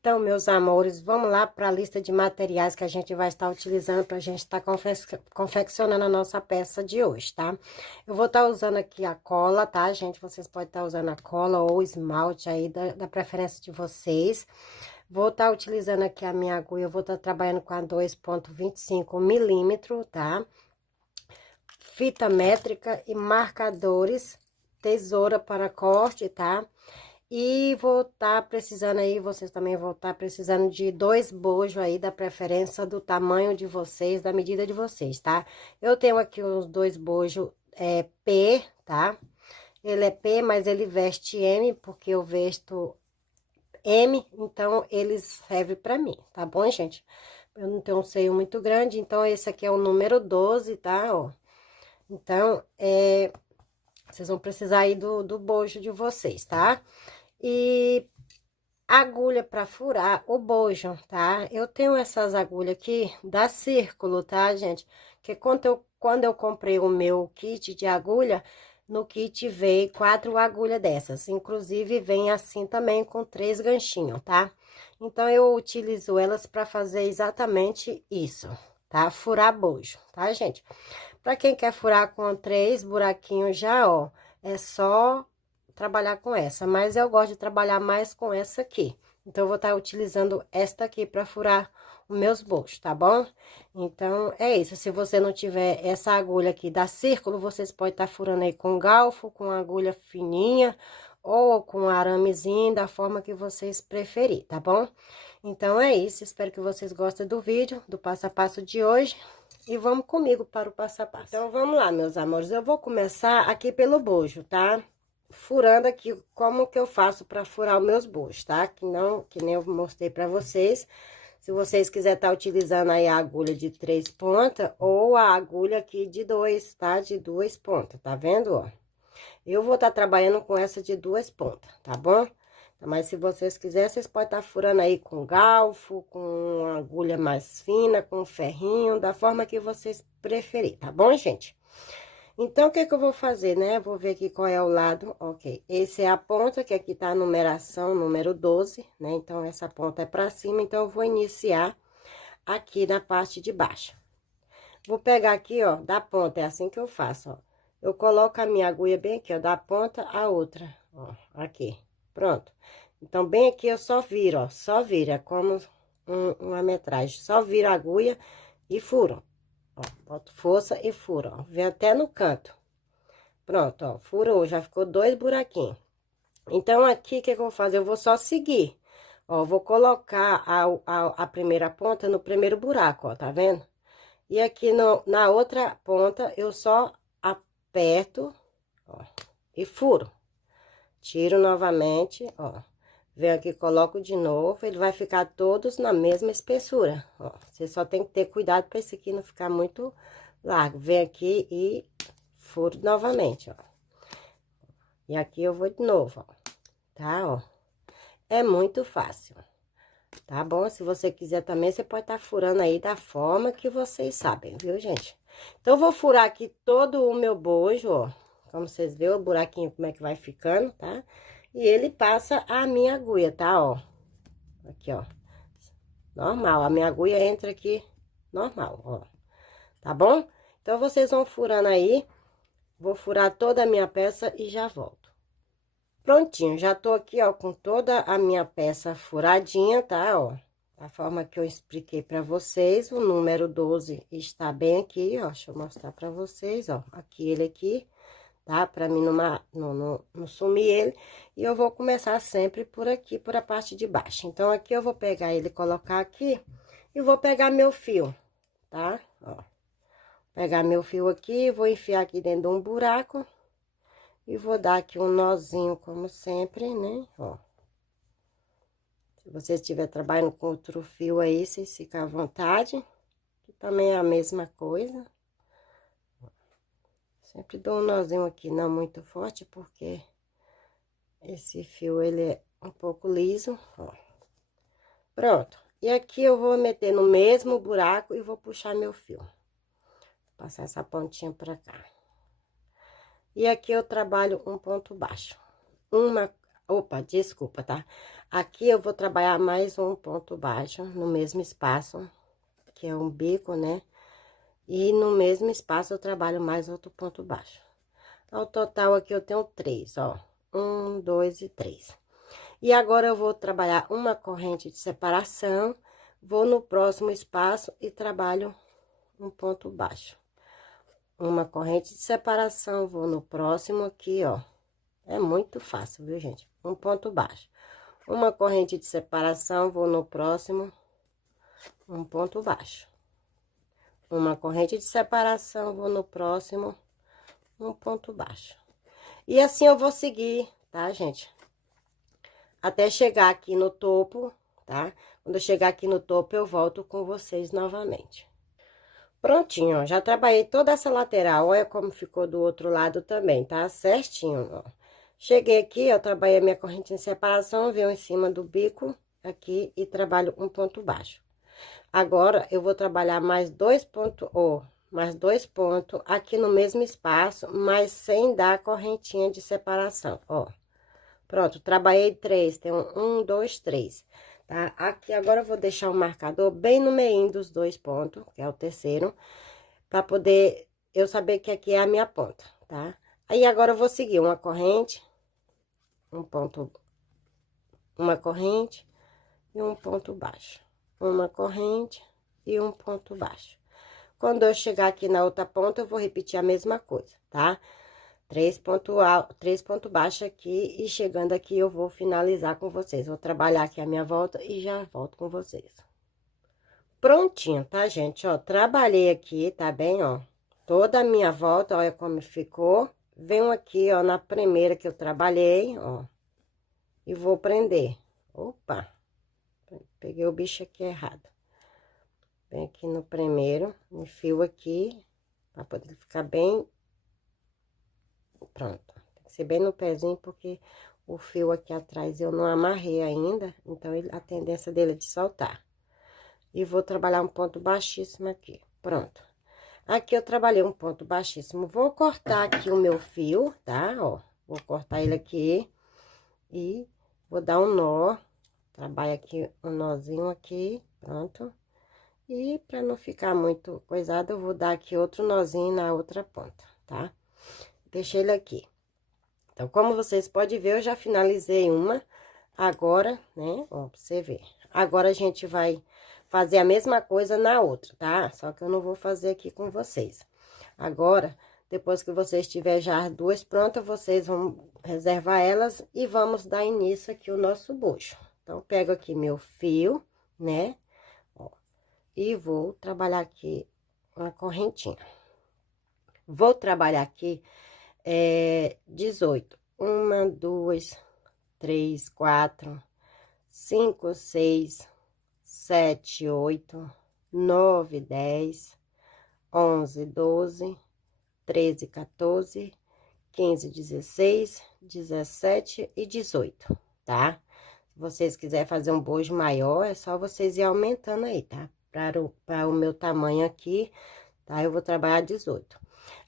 Então, meus amores, vamos lá para a lista de materiais que a gente vai estar utilizando para a gente estar confeccionando a nossa peça de hoje, tá? Eu vou estar usando aqui a cola, tá, gente? Vocês podem estar usando a cola ou esmalte aí, da preferência de vocês. Vou estar utilizando aqui a minha agulha, eu vou estar trabalhando com a 2,25 milímetros, tá? Fita métrica e marcadores, tesoura para corte, tá? E vou estar precisando aí, vocês também vão estar precisando de 2 bojos aí, da preferência do tamanho de vocês, da medida de vocês, tá? Eu tenho aqui uns 2 bojos P, tá? Ele é P, mas ele veste M, porque eu vesto M, então ele serve pra mim, tá bom, gente? Eu não tenho um seio muito grande, então esse aqui é o número 12, tá? Ó. Então, vocês vão precisar aí do bojo de vocês, tá? E agulha para furar o bojo, tá? Eu tenho essas agulhas aqui da Círculo, tá, gente? Que quando eu comprei o meu kit de agulha, no kit veio 4 agulhas dessas. Inclusive, vem assim também com 3 ganchinhos, tá? Então, eu utilizo elas para fazer exatamente isso, tá? Furar bojo, tá, gente? Para quem quer furar com 3 buraquinhos já, ó, é só trabalhar com essa, mas eu gosto de trabalhar mais com essa aqui. Então, eu vou estar utilizando esta aqui para furar os meus bolsos, tá bom? Então, é isso. Se você não tiver essa agulha aqui da Círculo, vocês podem estar furando aí com galfo, com agulha fininha ou com aramezinho, da forma que vocês preferir, tá bom? Então, é isso. Espero que vocês gostem do vídeo, do passo a passo de hoje. E vamos comigo para o passo a passo. Então, vamos lá, meus amores. Eu vou começar aqui pelo bojo, tá? Furando aqui como que eu faço para furar os meus bojos, tá? Que nem eu mostrei para vocês. Se vocês quiserem estar utilizando aí a agulha de 3 pontas ou a agulha aqui de 2, tá? De 2 pontas, tá vendo, ó? Eu vou estar trabalhando com essa de 2 pontas, tá bom? Mas se vocês quiserem, vocês podem estar furando aí com galfo, com agulha mais fina, com ferrinho, da forma que vocês preferirem, tá bom, gente? Então, o que que eu vou fazer, né? Vou ver aqui qual é o lado, ok. Esse é a ponta, que aqui tá a numeração, número 12, né? Então, essa ponta é pra cima, então, eu vou iniciar aqui na parte de baixo. Vou pegar aqui, ó, da ponta, é assim que eu faço, ó. Eu coloco a minha agulha bem aqui, ó, da ponta a outra, ó, aqui. Pronto. Então, bem aqui eu só viro, ó, só vira, como uma metragem. Só viro a agulha e furo. Ó, boto força e furo, ó. Vem até no canto. Pronto, ó, furou, já ficou 2 buraquinhos. Então, aqui, o que eu vou fazer? Eu vou só seguir. Ó, vou colocar a primeira ponta no primeiro buraco, ó, tá vendo? E aqui na outra ponta, eu só aperto, ó, e furo. Tiro novamente, ó. Venho aqui, coloco de novo, ele vai ficar todos na mesma espessura, ó. Você só tem que ter cuidado para esse aqui não ficar muito largo. Venho aqui e furo novamente, ó. E aqui eu vou de novo, ó, tá, ó. É muito fácil, tá bom? Se você quiser também, você pode estar furando aí da forma que vocês sabem, viu, gente? Então, eu vou furar aqui todo o meu bojo, ó. Como vocês veem, o buraquinho como é que vai ficando, tá? E ele passa a minha agulha, tá, ó. Aqui, ó. Normal, a minha agulha entra aqui normal, ó. Tá bom? Então, vocês vão furando aí. Vou furar toda a minha peça e já volto. Prontinho, já tô aqui, ó, com toda a minha peça furadinha, tá, ó. Da forma que eu expliquei pra vocês, o número 12 está bem aqui, ó. Deixa eu mostrar pra vocês, ó. Aqui, ele aqui, tá? Pra mim não sumir ele. E eu vou começar sempre por aqui, por a parte de baixo. Então, aqui eu vou pegar ele, colocar aqui e vou pegar meu fio, tá? Ó. Pegar meu fio aqui, vou enfiar aqui dentro de um buraco. E vou dar aqui um nozinho, como sempre, né? Ó. Se você estiver trabalhando com outro fio aí, vocês ficam à vontade. Que também é a mesma coisa. Sempre dou um nozinho aqui, não muito forte, porque esse fio, ele é um pouco liso, ó. Pronto. E aqui eu vou meter no mesmo buraco e vou puxar meu fio. Vou passar essa pontinha pra cá. E aqui eu trabalho um ponto baixo. Opa, desculpa, tá? Aqui eu vou trabalhar mais um ponto baixo no mesmo espaço, que é um bico, né? E no mesmo espaço eu trabalho mais outro ponto baixo. Ao total aqui eu tenho 3, ó. 1, 2 e 3. E agora eu vou trabalhar uma corrente de separação, vou no próximo espaço e trabalho um ponto baixo. Uma corrente de separação, vou no próximo aqui, ó. É muito fácil, viu, gente? Um ponto baixo. Uma corrente de separação, vou no próximo, um ponto baixo. Uma corrente de separação, vou no próximo, um ponto baixo. E assim eu vou seguir, tá, gente? Até chegar aqui no topo, tá? Quando eu chegar aqui no topo, eu volto com vocês novamente. Prontinho, ó, já trabalhei toda essa lateral, olha como ficou do outro lado também, tá? Certinho, ó. Cheguei aqui, ó, trabalhei a minha corrente em separação, venho em cima do bico aqui e trabalho um ponto baixo. Agora, eu vou trabalhar mais 2 pontos, ó, mais 2 pontos aqui no mesmo espaço, mas sem dar correntinha de separação, ó. Pronto, trabalhei 3, tem um, 2, 3, tá? Aqui agora eu vou deixar o marcador bem no meio dos 2 pontos, que é o terceiro, para poder eu saber que aqui é a minha ponta, tá? Aí agora eu vou seguir uma corrente, um ponto, uma corrente e um ponto baixo. Uma corrente e um ponto baixo. Quando eu chegar aqui na outra ponta, eu vou repetir a mesma coisa, tá? 3 pontos baixos aqui e chegando aqui eu vou finalizar com vocês. Vou trabalhar aqui a minha volta e já volto com vocês. Prontinho, tá, gente? Ó, trabalhei aqui, tá bem, ó? Toda a minha volta, olha como ficou. Venho aqui, ó, na primeira que eu trabalhei, ó. E vou prender. Opa! Peguei o bicho aqui errado. Vem aqui no primeiro, enfio aqui, pra poder ficar bem... Pronto. Tem que ser bem no pezinho, porque o fio aqui atrás eu não amarrei ainda, então a tendência dele é de soltar. E vou trabalhar um ponto baixíssimo aqui. Pronto. Aqui eu trabalhei um ponto baixíssimo. Vou cortar aqui o meu fio, tá? Ó, vou cortar ele aqui e vou dar um nó. Trabalho aqui um nozinho aqui, pronto. E pra não ficar muito coisado, eu vou dar aqui outro nozinho na outra ponta, tá? Deixei ele aqui. Então, como vocês podem ver, eu já finalizei uma. Agora, né, ó, pra você ver. Agora, a gente vai fazer a mesma coisa na outra, tá? Só que eu não vou fazer aqui com vocês. Agora, depois que vocês tiverem já as duas prontas, vocês vão reservar elas e vamos dar início aqui o nosso bucho. Então, pego aqui meu fio, né, ó, e vou trabalhar aqui uma correntinha. Vou trabalhar aqui 18. 1, 2, 3, 4, 5, 6, 7, 8, 9, 10, 11, 12, 13, 14, 15, 16, 17 e 18, tá? Se vocês quiserem fazer um bojo maior, é só vocês ir aumentando aí, tá? Para o meu tamanho aqui, tá? Eu vou trabalhar 18.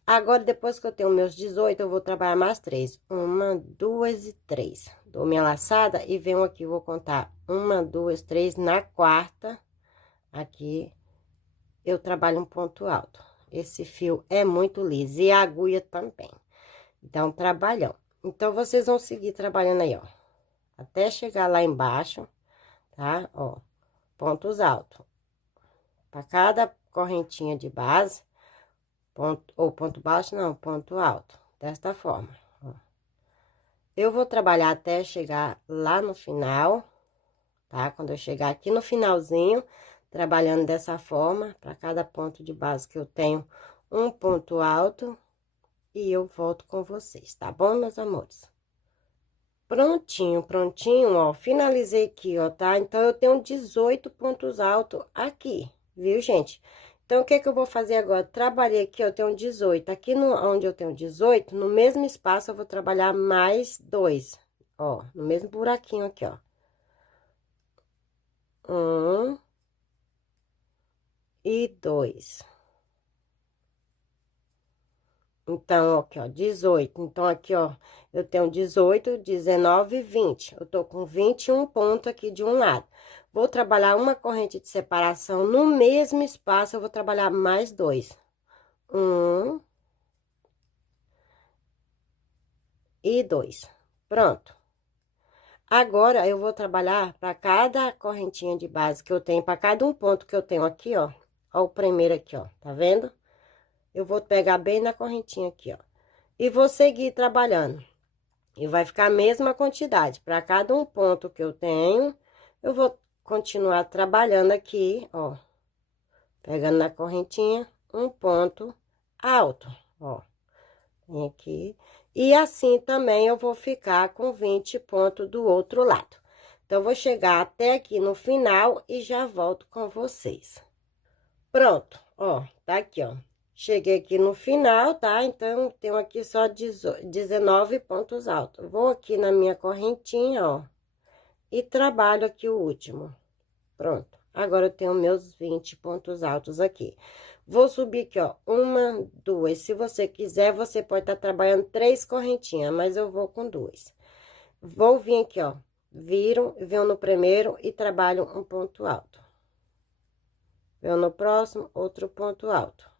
Agora, depois que eu tenho meus 18, eu vou trabalhar mais 3. 1, 2 e 3. Dou minha laçada e venho aqui, vou contar 1, 2, 3. Na quarta, aqui, eu trabalho um ponto alto. Esse fio é muito liso e a agulha também. Então, trabalhão. Então, vocês vão seguir trabalhando aí, ó. Até chegar lá embaixo, tá? Ó, pontos altos. Para cada correntinha de base... ponto baixo, não, ponto alto, desta forma, ó. Eu vou trabalhar até chegar lá no final, tá? Quando eu chegar aqui no finalzinho, trabalhando dessa forma, para cada ponto de base que eu tenho um ponto alto, e eu volto com vocês, tá bom, meus amores? Prontinho, prontinho, ó, finalizei aqui, ó, tá? Então, eu tenho 18 pontos altos aqui, viu, gente? Então, o que que eu vou fazer agora? Trabalhei aqui, eu tenho 18. Aqui no, onde eu tenho 18, no mesmo espaço, eu vou trabalhar mais 2. Ó, no mesmo buraquinho aqui, ó. 1 e 2. Então, aqui, ó, 18. Então, aqui, ó, eu tenho 18, 19 e 20. Eu tô com 21 pontos aqui de um lado. Vou trabalhar uma corrente de separação no mesmo espaço, eu vou trabalhar mais dois. Um e dois. Pronto. Agora, eu vou trabalhar para cada correntinha de base que eu tenho, para cada um ponto que eu tenho aqui, ó. Ó, o primeiro aqui, ó, tá vendo? Eu vou pegar bem na correntinha aqui, ó. E vou seguir trabalhando. E vai ficar a mesma quantidade. Para cada um ponto que eu tenho, eu vou continuar trabalhando aqui, ó. Pegando na correntinha, um ponto alto, ó. Vem aqui. E assim também eu vou ficar com 20 pontos do outro lado. Então, eu vou chegar até aqui no final e já volto com vocês. Pronto, ó, tá aqui, ó. Cheguei aqui no final, tá? Então, tenho aqui só 19 pontos altos. Vou aqui na minha correntinha, ó, e trabalho aqui o último. Pronto. Agora, eu tenho meus 20 pontos altos aqui. Vou subir aqui, ó, uma, duas. Se você quiser, você pode estar trabalhando 3 correntinhas, mas eu vou com 2. Vou vir aqui, ó, viro, venho no primeiro e trabalho um ponto alto. Venho no próximo, outro ponto alto.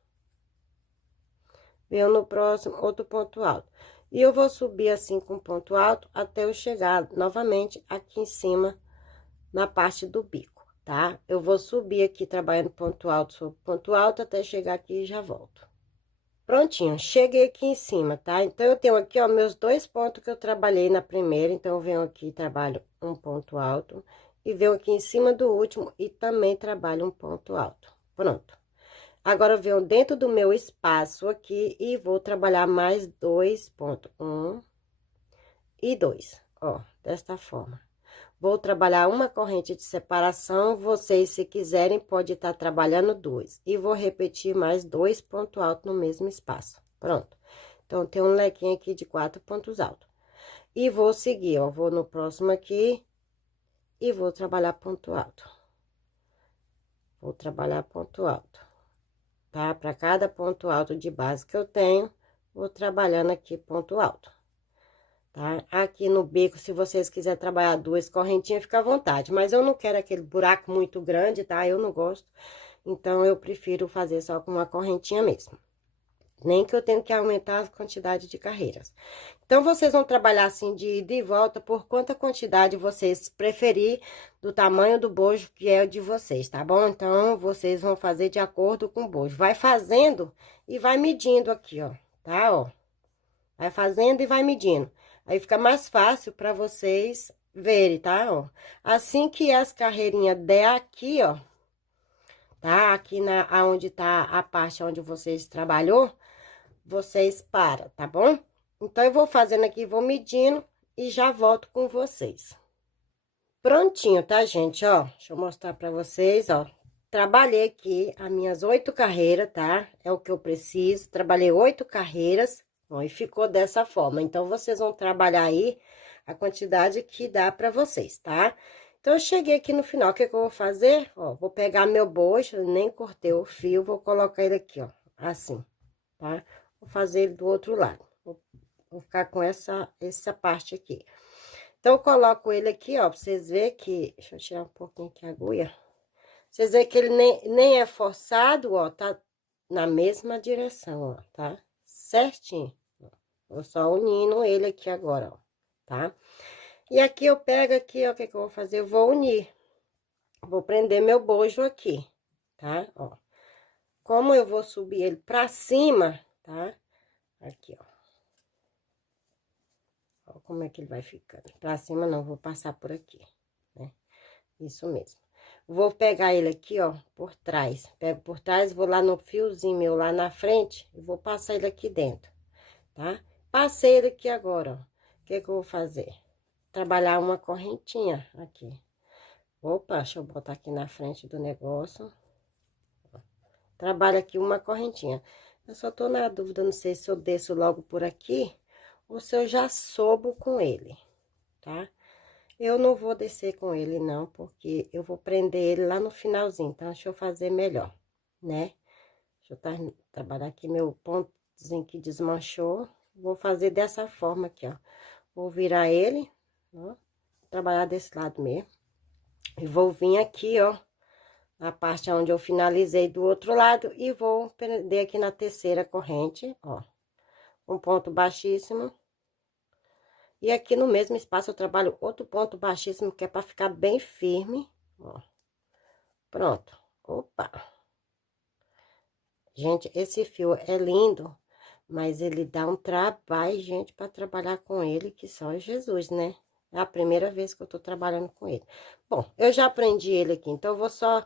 Venho no próximo, outro ponto alto. E eu vou subir assim com ponto alto até eu chegar novamente aqui em cima, na parte do bico, tá? Eu vou subir aqui trabalhando ponto alto sobre ponto alto até chegar aqui e já volto. Prontinho, cheguei aqui em cima, tá? Então, eu tenho aqui, ó, meus 2 pontos que eu trabalhei na primeira. Então, eu venho aqui e trabalho um ponto alto. E venho aqui em cima do último e também trabalho um ponto alto. Pronto. Agora, eu venho dentro do meu espaço aqui e vou trabalhar mais 2 pontos. 1 e 2, ó, desta forma. Vou trabalhar uma corrente de separação, vocês, se quiserem, pode estar trabalhando 2. E vou repetir mais 2 pontos altos no mesmo espaço. Pronto. Então, tem um lequinho aqui de 4 pontos altos. E vou seguir, ó, vou no próximo aqui e vou trabalhar ponto alto. Vou trabalhar ponto alto, tá? Para cada ponto alto de base que eu tenho, vou trabalhando aqui ponto alto. Tá? Aqui no bico, se vocês quiserem trabalhar 2 correntinhas, fica à vontade. Mas eu não quero aquele buraco muito grande, tá? Eu não gosto. Então, eu prefiro fazer só com uma correntinha mesmo. Nem que eu tenha que aumentar a quantidade de carreiras. Então, vocês vão trabalhar assim de ida e volta por quanta quantidade vocês preferir do tamanho do bojo que é o de vocês, tá bom? Então, vocês vão fazer de acordo com o bojo. Vai fazendo e vai medindo aqui, ó, tá? Ó, vai fazendo e vai medindo. Aí fica mais fácil para vocês verem, tá? Ó, assim que as carreirinhas der aqui, ó, tá? Aqui aonde tá a parte onde vocês trabalhou, vocês param, tá bom? Então, eu vou fazendo aqui, vou medindo e já volto com vocês. Prontinho, tá, gente? Ó, deixa eu mostrar pra vocês, ó. Trabalhei aqui as minhas 8 carreiras, tá? É o que eu preciso. Trabalhei 8 carreiras, ó, e ficou dessa forma. Então, vocês vão trabalhar aí a quantidade que dá pra vocês, tá? Então, eu cheguei aqui no final, o que que eu vou fazer? Ó, vou pegar meu bojo, nem cortei o fio, vou colocar ele aqui, ó, assim, tá? Vou fazer ele do outro lado. Vou ficar com essa parte aqui. Então, eu coloco ele aqui, ó, pra vocês verem que... Deixa eu tirar um pouquinho aqui a agulha. Vocês verem que ele nem é forçado, ó, tá na mesma direção, ó, tá? Certinho. Vou só unindo ele aqui agora, ó, tá? E aqui eu pego aqui, ó, o que que eu vou fazer? Eu vou unir. Vou prender meu bojo aqui, tá? Ó. Como eu vou subir ele pra cima, tá? Aqui, ó. Ó, como é que ele vai ficando. Pra cima não, vou passar por aqui, né? Isso mesmo. Vou pegar ele aqui, ó, por trás. Pego por trás, vou lá no fiozinho meu lá na frente e vou passar ele aqui dentro, tá? Passei ele aqui agora, ó. O que que eu vou fazer? Trabalhar uma correntinha aqui. Opa, deixa eu botar aqui na frente do negócio. Trabalho aqui uma correntinha. Eu só tô na dúvida, não sei se eu desço logo por aqui ou se eu já sobo com ele, tá? Eu não vou descer com ele, não, porque eu vou prender ele lá no finalzinho. Então, deixa eu fazer melhor, né? Deixa eu trabalhar aqui meu ponto partezinha que desmanchou. Vou fazer dessa forma aqui, ó. Vou virar ele, ó. Trabalhar desse lado mesmo. E vou vir aqui, ó, na parte onde eu finalizei do outro lado. E vou prender aqui na terceira corrente, ó. Um ponto baixíssimo. E aqui no mesmo espaço eu trabalho outro ponto baixíssimo, que é pra ficar bem firme, ó. Pronto. Opa! Gente, esse fio é lindo, mas ele dá um trabalho, gente, pra trabalhar com ele, que só Jesus, né? É a primeira vez que eu tô trabalhando com ele. Bom, eu já aprendi ele aqui, então eu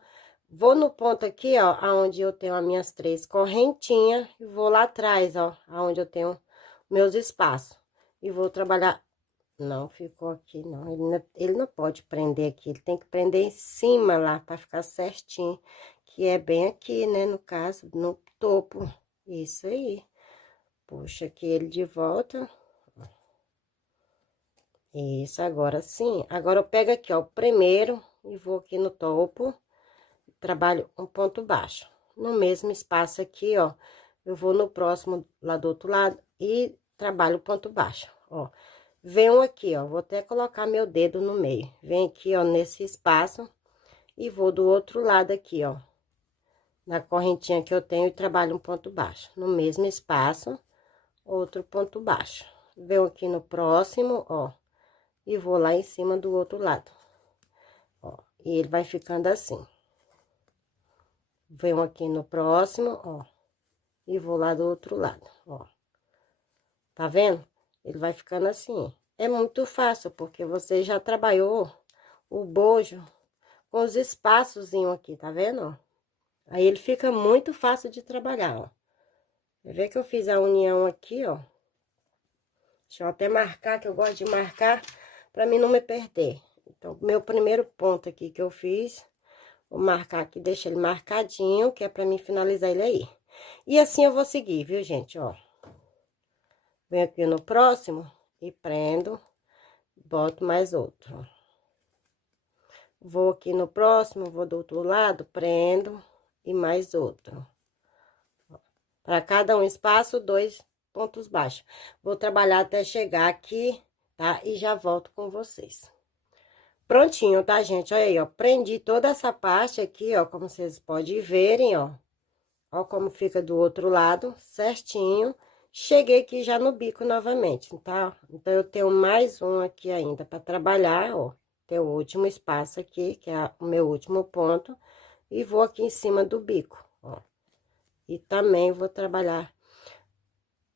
vou no ponto aqui, ó, aonde eu tenho as minhas 3 correntinhas, e vou lá atrás, ó, aonde eu tenho meus espaços. E vou trabalhar. Não ficou aqui, não. Ele não pode prender aqui, ele tem que prender em cima lá, pra ficar certinho. Que é bem aqui, né, no caso, no topo. Isso aí. Puxa aqui ele de volta. Isso, agora sim. Agora eu pego aqui, ó, o primeiro e vou aqui no topo. Trabalho um ponto baixo. No mesmo espaço aqui, ó, eu vou no próximo, lá do outro lado, e trabalho ponto baixo, ó. Venho aqui, ó, vou até colocar meu dedo no meio. Vem aqui, ó, nesse espaço, e vou do outro lado aqui, ó, na correntinha que eu tenho, e trabalho um ponto baixo. No mesmo espaço, outro ponto baixo. Venho aqui no próximo, ó, e vou lá em cima do outro lado, ó, e ele vai ficando assim. Venho aqui no próximo, ó, e vou lá do outro lado, ó. Tá vendo? Ele vai ficando assim. É muito fácil, porque você já trabalhou o bojo com os espaçozinhos aqui, tá vendo? Aí ele fica muito fácil de trabalhar, ó. Você vê que eu fiz a união aqui, ó. Deixa eu até marcar, que eu gosto de marcar pra mim não me perder. Então, meu primeiro ponto aqui que eu fiz, vou marcar aqui, deixa ele marcadinho, que é pra mim finalizar ele aí. E assim eu vou seguir, viu, gente, ó. Venho aqui no próximo e prendo, boto mais outro. Vou aqui no próximo, vou do outro lado, prendo e mais outro. Para cada um espaço, 2 pontos baixos. Vou trabalhar até chegar aqui, tá? E já volto com vocês. Prontinho, tá, gente? Olha aí, ó. Prendi toda essa parte aqui, ó, como vocês podem verem, ó. Ó como fica do outro lado, certinho. Cheguei aqui já no bico novamente, tá? Então, eu tenho mais um aqui ainda para trabalhar, ó. Tem o último espaço aqui, que é o meu último ponto. E vou aqui em cima do bico, ó. E também vou trabalhar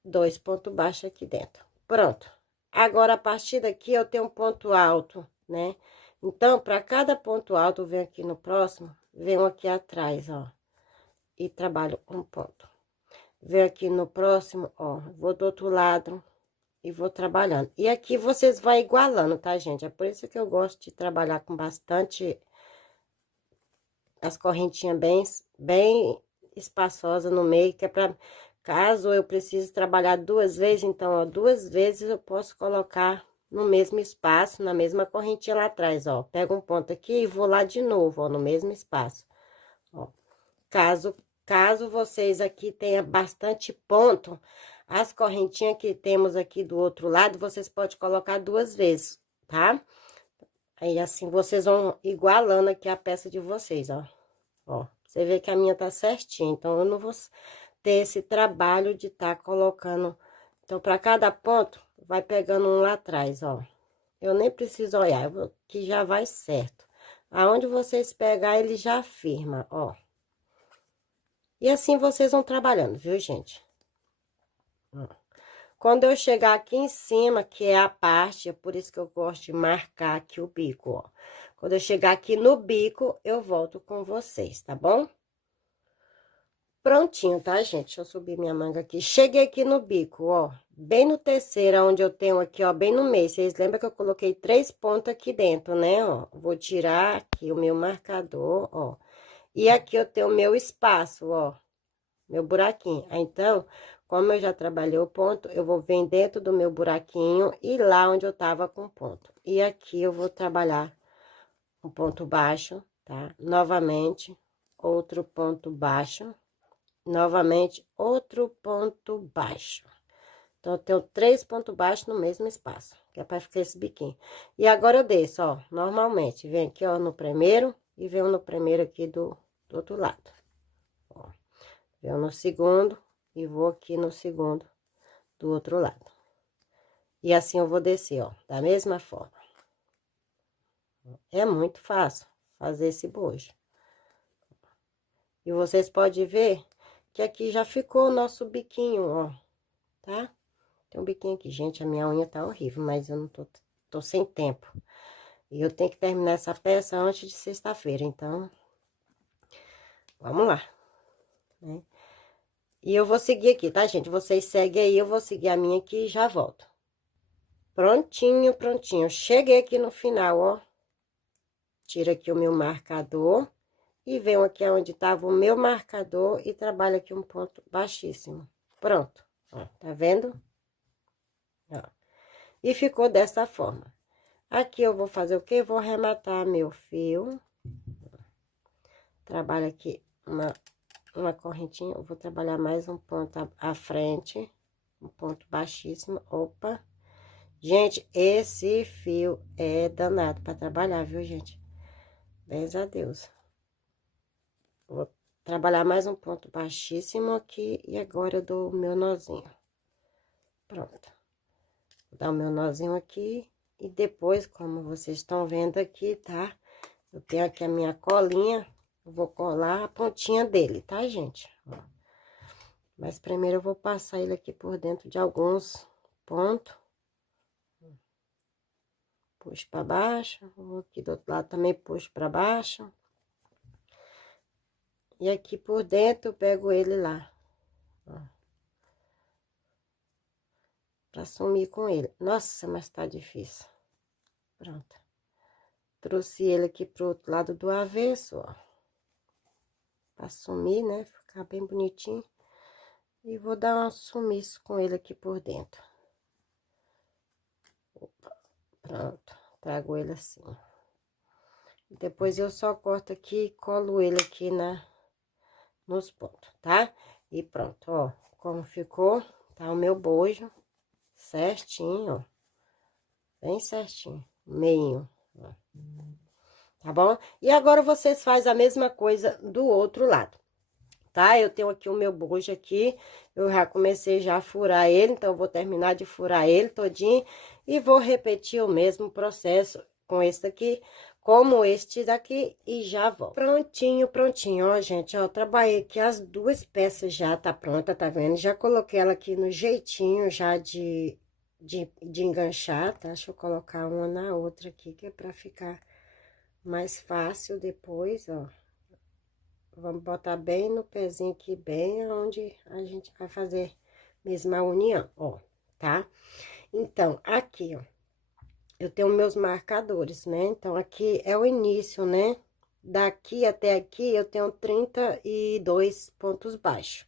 2 pontos baixos aqui dentro. Pronto. Agora, a partir daqui, eu tenho um ponto alto, né? Então, para cada ponto alto, eu venho aqui no próximo, venho aqui atrás, ó. E trabalho um ponto. Venho aqui no próximo, ó, vou do outro lado e vou trabalhando. E aqui vocês vão igualando, tá, gente? É por isso que eu gosto de trabalhar com bastante as correntinhas bem espaçosas no meio, que é pra, caso eu precise trabalhar 2 vezes, então, ó, 2 vezes eu posso colocar no mesmo espaço, na mesma correntinha lá atrás, ó. Pego um ponto aqui e vou lá de novo, ó, no mesmo espaço, ó. Caso vocês aqui tenham bastante ponto, as correntinhas que temos aqui do outro lado, vocês podem colocar 2 vezes, tá? Aí, assim, vocês vão igualando aqui a peça de vocês, ó. Ó, você vê que a minha tá certinha, então, eu não vou ter esse trabalho de tá colocando... Então, para cada ponto, vai pegando um lá atrás, ó. Eu nem preciso olhar, que já vai certo. Aonde vocês pegar, ele já firma, ó. E assim vocês vão trabalhando, viu, gente? Quando eu chegar aqui em cima, que é a parte, é por isso que eu gosto de marcar aqui o bico, ó. Quando eu chegar aqui no bico, eu volto com vocês, tá bom? Prontinho, tá, gente? Deixa eu subir minha manga aqui. Cheguei aqui no bico, ó. Bem no terceiro, onde eu tenho aqui, ó, bem no meio. Vocês lembram que eu coloquei 3 pontos aqui dentro, né, ó? Vou tirar aqui o meu marcador, ó. E aqui eu tenho o meu espaço, ó. Meu buraquinho. Então, como eu já trabalhei o ponto, eu vou vir dentro do meu buraquinho e lá onde eu tava com ponto. E aqui eu vou trabalhar um ponto baixo, tá? Novamente, outro ponto baixo. novamente outro ponto baixo. Então, eu tenho 3 pontos baixos no mesmo espaço, que é para ficar esse biquinho. E agora eu desço, ó, normalmente, vem aqui, ó, no primeiro e venho no primeiro aqui do outro lado. Ó, venho no segundo e vou aqui no segundo do outro lado. E assim eu vou descer, ó, da mesma forma. É muito fácil fazer esse bojo. E vocês podem ver que aqui já ficou o nosso biquinho, ó, tá? Tem um biquinho aqui, gente, a minha unha tá horrível, mas eu não tô sem tempo. E eu tenho que terminar essa peça antes de sexta-feira, então, vamos lá, né? E eu vou seguir aqui, tá, gente? Vocês seguem aí, eu vou seguir a minha aqui e já volto. Prontinho, prontinho. Cheguei aqui no final, ó. Tiro aqui o meu marcador e venho aqui onde tava o meu marcador e trabalho aqui um ponto baixíssimo. Pronto, ó, tá vendo? Ó. E ficou dessa forma. Aqui eu vou fazer o quê? Vou arrematar meu fio. Trabalho aqui uma correntinha, eu vou trabalhar mais um ponto à frente, um ponto baixíssimo. Opa! Gente, esse fio é danado para trabalhar, viu, gente? Bens a Deus. Vou trabalhar mais um ponto baixíssimo aqui e agora eu dou o meu nozinho. Pronto. Vou dar o meu nozinho aqui e depois, como vocês estão vendo aqui, tá? Eu tenho aqui a minha colinha, eu vou colar a pontinha dele, tá, gente? Ó. Mas primeiro eu vou passar ele aqui por dentro de alguns pontos. Puxo pra baixo, vou aqui do outro lado também puxo pra baixo. E aqui por dentro eu pego ele lá, ó. Pra sumir com ele. Nossa, mas tá difícil. Pronto. Trouxe ele aqui pro outro lado do avesso, ó. Pra sumir, né? Ficar bem bonitinho. E vou dar um sumiço com ele aqui por dentro. Opa, pronto. Trago ele assim. Depois eu só corto aqui e colo ele aqui nos pontos, tá? E pronto, ó. Como ficou, tá o meu bojo certinho, ó. Bem certinho. Meinho, ó. Tá bom? E agora vocês fazem a mesma coisa do outro lado, tá? Eu tenho aqui o meu bojo aqui, eu já comecei já a furar ele, então eu vou terminar de furar ele todinho e vou repetir o mesmo processo com esse aqui, como este daqui e já volto. Prontinho, prontinho, ó, gente, ó, trabalhei aqui as duas peças já, tá pronta, tá vendo? Já coloquei ela aqui no jeitinho já de enganchar, tá? Deixa eu colocar uma na outra aqui, que é pra ficar mais fácil depois, ó. Vamos botar bem no pezinho aqui, bem onde a gente vai fazer mesmo a união, ó, tá? Então, aqui, ó, eu tenho meus marcadores, né? Então, aqui é o início, né? Daqui até aqui, eu tenho 32 pontos baixos.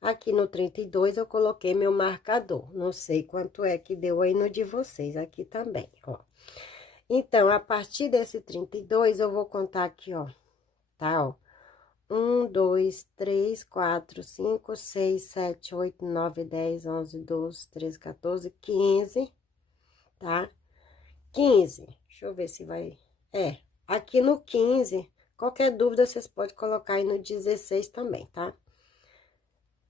Aqui no 32, eu coloquei meu marcador. Não sei quanto é que deu aí no de vocês, aqui também, ó. Então, a partir desse 32, eu vou contar aqui, ó, tá, ó. 1, 2, 3, 4, 5, 6, 7, 8, 9, 10, 11, 12, 13, 14, 15, tá? 15, deixa eu ver se vai... aqui no 15, qualquer dúvida vocês podem colocar aí no 16 também, tá?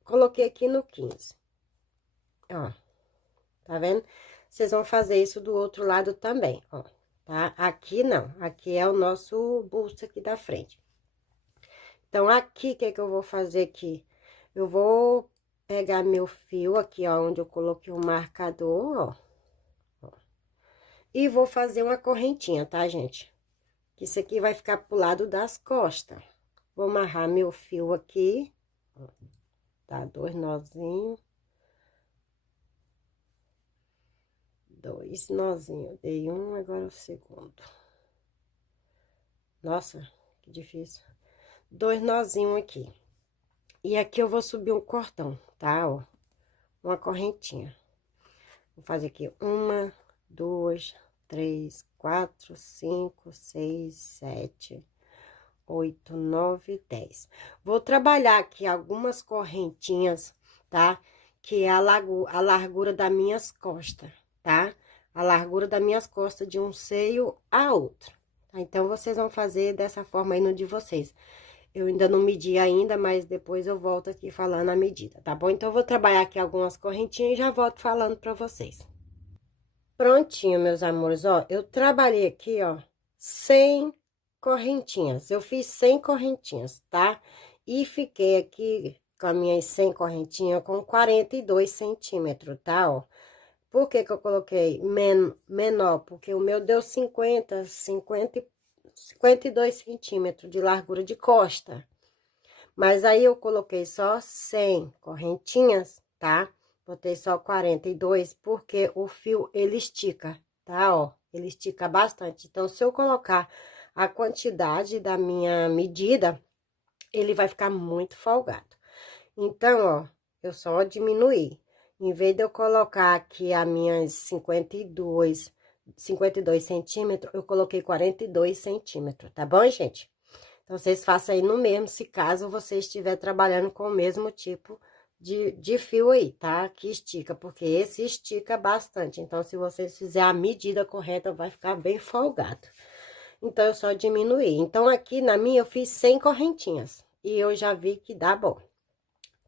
Coloquei aqui no 15, ó, tá vendo? Vocês vão fazer isso do outro lado também, ó, tá? Aqui não, aqui é o nosso busto aqui da frente. Então, aqui, o que que eu vou fazer aqui? Eu vou pegar meu fio aqui, ó, onde eu coloquei o marcador, ó. E vou fazer uma correntinha, tá, gente? Isso aqui vai ficar pro lado das costas. Vou amarrar meu fio aqui, ó, tá? 2 nozinhos. 2 nozinhos. Dei um, agora o segundo. Nossa, que difícil. 2 nozinhos aqui. E aqui eu vou subir um cordão, tá? Ó, uma correntinha. Vou fazer aqui 1, 2, 3, 4, 5, 6, 7, 8, 9, 10. Vou trabalhar aqui algumas correntinhas, tá? Que é a largura das minhas costas, tá? A largura das minhas costas de um seio a outro. Tá? Então, vocês vão fazer dessa forma aí no de vocês. Eu ainda não medi ainda, mas depois eu volto aqui falando a medida, tá bom? Então, eu vou trabalhar aqui algumas correntinhas e já volto falando pra vocês. Prontinho, meus amores, ó, eu trabalhei aqui, ó, 100 correntinhas. Eu fiz 100 correntinhas, tá? E fiquei aqui com as minhas 100 correntinhas com 42 centímetros, tá, ó? Por que que eu coloquei menor? Porque o meu deu 52 centímetros de largura de costa. Mas aí eu coloquei só 100 correntinhas, tá? Botei só 42, porque o fio, ele estica, tá? Ó, ele estica bastante. Então, se eu colocar a quantidade da minha medida, ele vai ficar muito folgado. Então, ó, eu só diminuí. Em vez de eu colocar aqui as minhas 52 centímetros, eu coloquei 42 centímetros, tá bom, gente? Então, vocês façam aí no mesmo, se caso você estiver trabalhando com o mesmo tipo de fio aí, tá? Que estica, porque esse estica bastante. Então, se vocês fizerem a medida correta, vai ficar bem folgado. Então, eu só diminuí. Então, aqui na minha, eu fiz 100 correntinhas. E eu já vi que dá bom,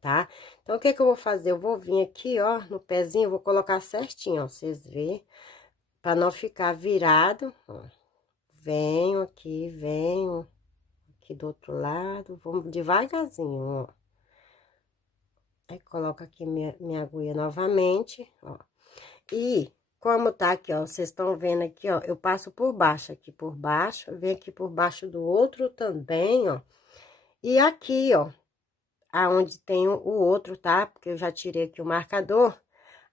tá? Então, o que que eu vou fazer? Eu vou vir aqui, ó, no pezinho, vou colocar certinho, ó, vocês verem. Pra não ficar virado, ó. Venho aqui, venho aqui do outro lado, vamos devagarzinho, ó. Aí, coloco aqui minha agulha novamente, ó. E, como tá aqui, ó, vocês estão vendo aqui, ó, eu passo por baixo, aqui por baixo, venho aqui por baixo do outro também, ó. E aqui, ó, aonde tem o outro, tá? Porque eu já tirei aqui o marcador,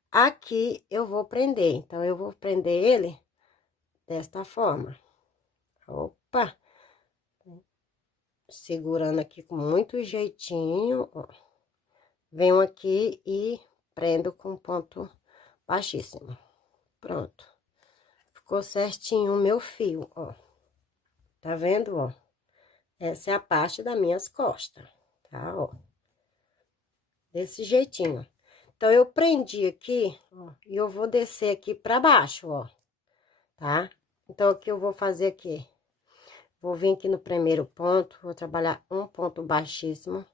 aqui eu vou prender. Então, eu vou prender ele desta forma. Opa! Segurando aqui com muito jeitinho, ó. Venho aqui e prendo com ponto baixíssimo. Pronto. Ficou certinho o meu fio, ó. Tá vendo, ó? Essa é a parte das minhas costas, tá, ó. Desse jeitinho. Então, eu prendi aqui, ó, e eu vou descer aqui pra baixo, ó, tá? Então, o que eu vou fazer aqui? Vou vir aqui no primeiro ponto, vou trabalhar um ponto baixíssimo.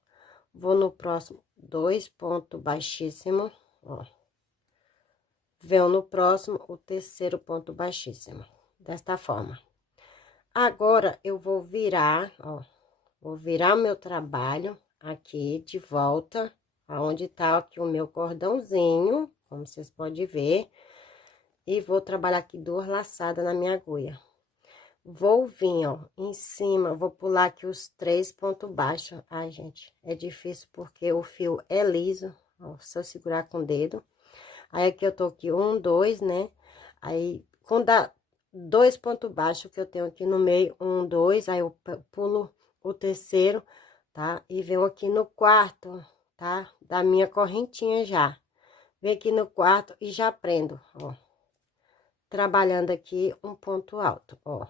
Vou no próximo, 2 pontos baixíssimo, ó. Venho no próximo, o terceiro ponto baixíssimo, desta forma. Agora, eu vou virar, ó, vou virar o meu trabalho aqui de volta, aonde tá aqui o meu cordãozinho, como vocês podem ver, e vou trabalhar aqui 2 laçadas na minha agulha. Vou vir, ó, em cima, vou pular aqui os 3 pontos baixos. Ai, gente, é difícil porque o fio é liso, ó, se eu segurar com o dedo. Aí, aqui eu tô aqui 1, 2, né? Aí, quando dá 2 pontos baixos que eu tenho aqui no meio, 1, 2, aí eu pulo o terceiro, tá? E venho aqui no quarto, tá? Da minha correntinha já. Venho aqui no quarto e já prendo, ó. Trabalhando aqui um ponto alto, ó.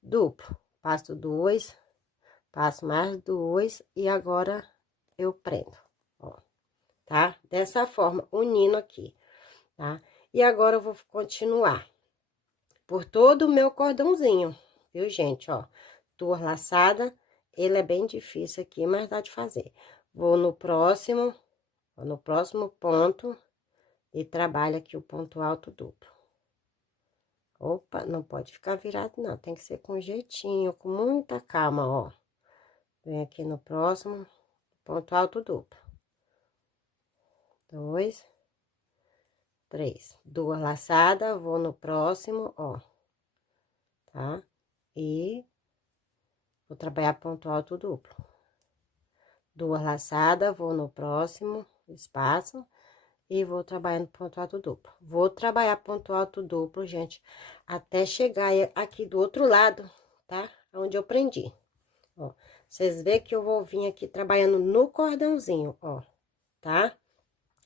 Duplo. Passo 2, passo mais 2 e agora eu prendo, ó. Tá? Dessa forma, unindo aqui, tá? E agora eu vou continuar por todo o meu cordãozinho, viu, gente, ó? 2 laçadas, ele é bem difícil aqui, mas dá de fazer. Vou no próximo ponto e trabalho aqui o ponto alto duplo. Opa, não pode ficar virado, não, tem que ser com jeitinho, com muita calma, ó. Vem aqui no próximo, ponto alto duplo. 2, 3, 2 laçadas, vou no próximo, ó, tá? E vou trabalhar ponto alto duplo. 2 laçadas, vou no próximo espaço e vou trabalhar no ponto alto duplo. Vou trabalhar ponto alto duplo, gente, até chegar aqui do outro lado, tá? Onde eu prendi, ó. Vocês vê que eu vou vir aqui trabalhando no cordãozinho, ó, tá?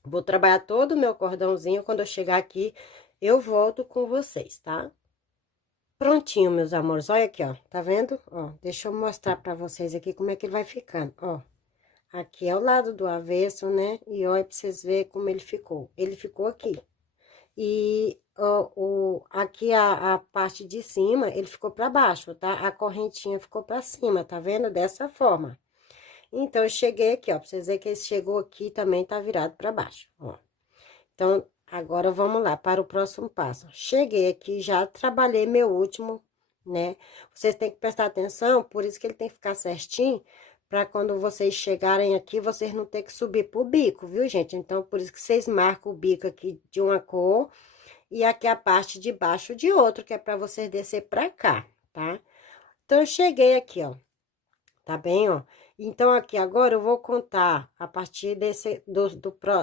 Vou trabalhar todo o meu cordãozinho, quando eu chegar aqui, eu volto com vocês, tá? Prontinho, meus amores, olha aqui, ó, tá vendo? Ó, deixa eu mostrar pra vocês aqui como é que ele vai ficando, ó. Aqui é o lado do avesso, né? E olha pra vocês verem como ele ficou. Ele ficou aqui. E ó, aqui a parte de cima, ele ficou pra baixo, tá? A correntinha ficou pra cima, tá vendo? Dessa forma. Então, eu cheguei aqui, ó, pra vocês verem que ele chegou aqui também tá virado pra baixo, ó. Então, agora vamos lá para o próximo passo. Cheguei aqui, já trabalhei meu último, né? Vocês têm que prestar atenção, por isso que ele tem que ficar certinho, para quando vocês chegarem aqui, vocês não ter que subir pro bico, viu, gente? Então, por isso que vocês marcam o bico aqui de uma cor e aqui a parte de baixo de outro, que é para vocês descer pra cá, tá? Então, eu cheguei aqui, ó. Tá bem, ó? Então, aqui agora eu vou contar a partir desse,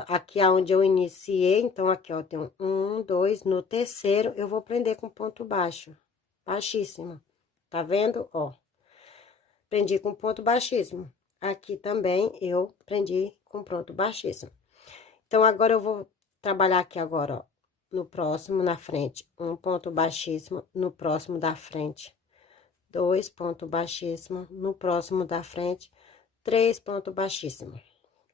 aqui aonde eu iniciei. Então, aqui, ó, tem um, dois, no terceiro eu vou prender com ponto baixo, baixíssimo. Tá vendo? Ó, prendi com ponto baixíssimo. Aqui também eu prendi com ponto baixíssimo. Então, agora eu vou trabalhar aqui agora, ó, no próximo, na frente, um ponto baixíssimo, no próximo da frente. 2 pontos baixíssimos, no próximo da frente, 3 pontos baixíssimos.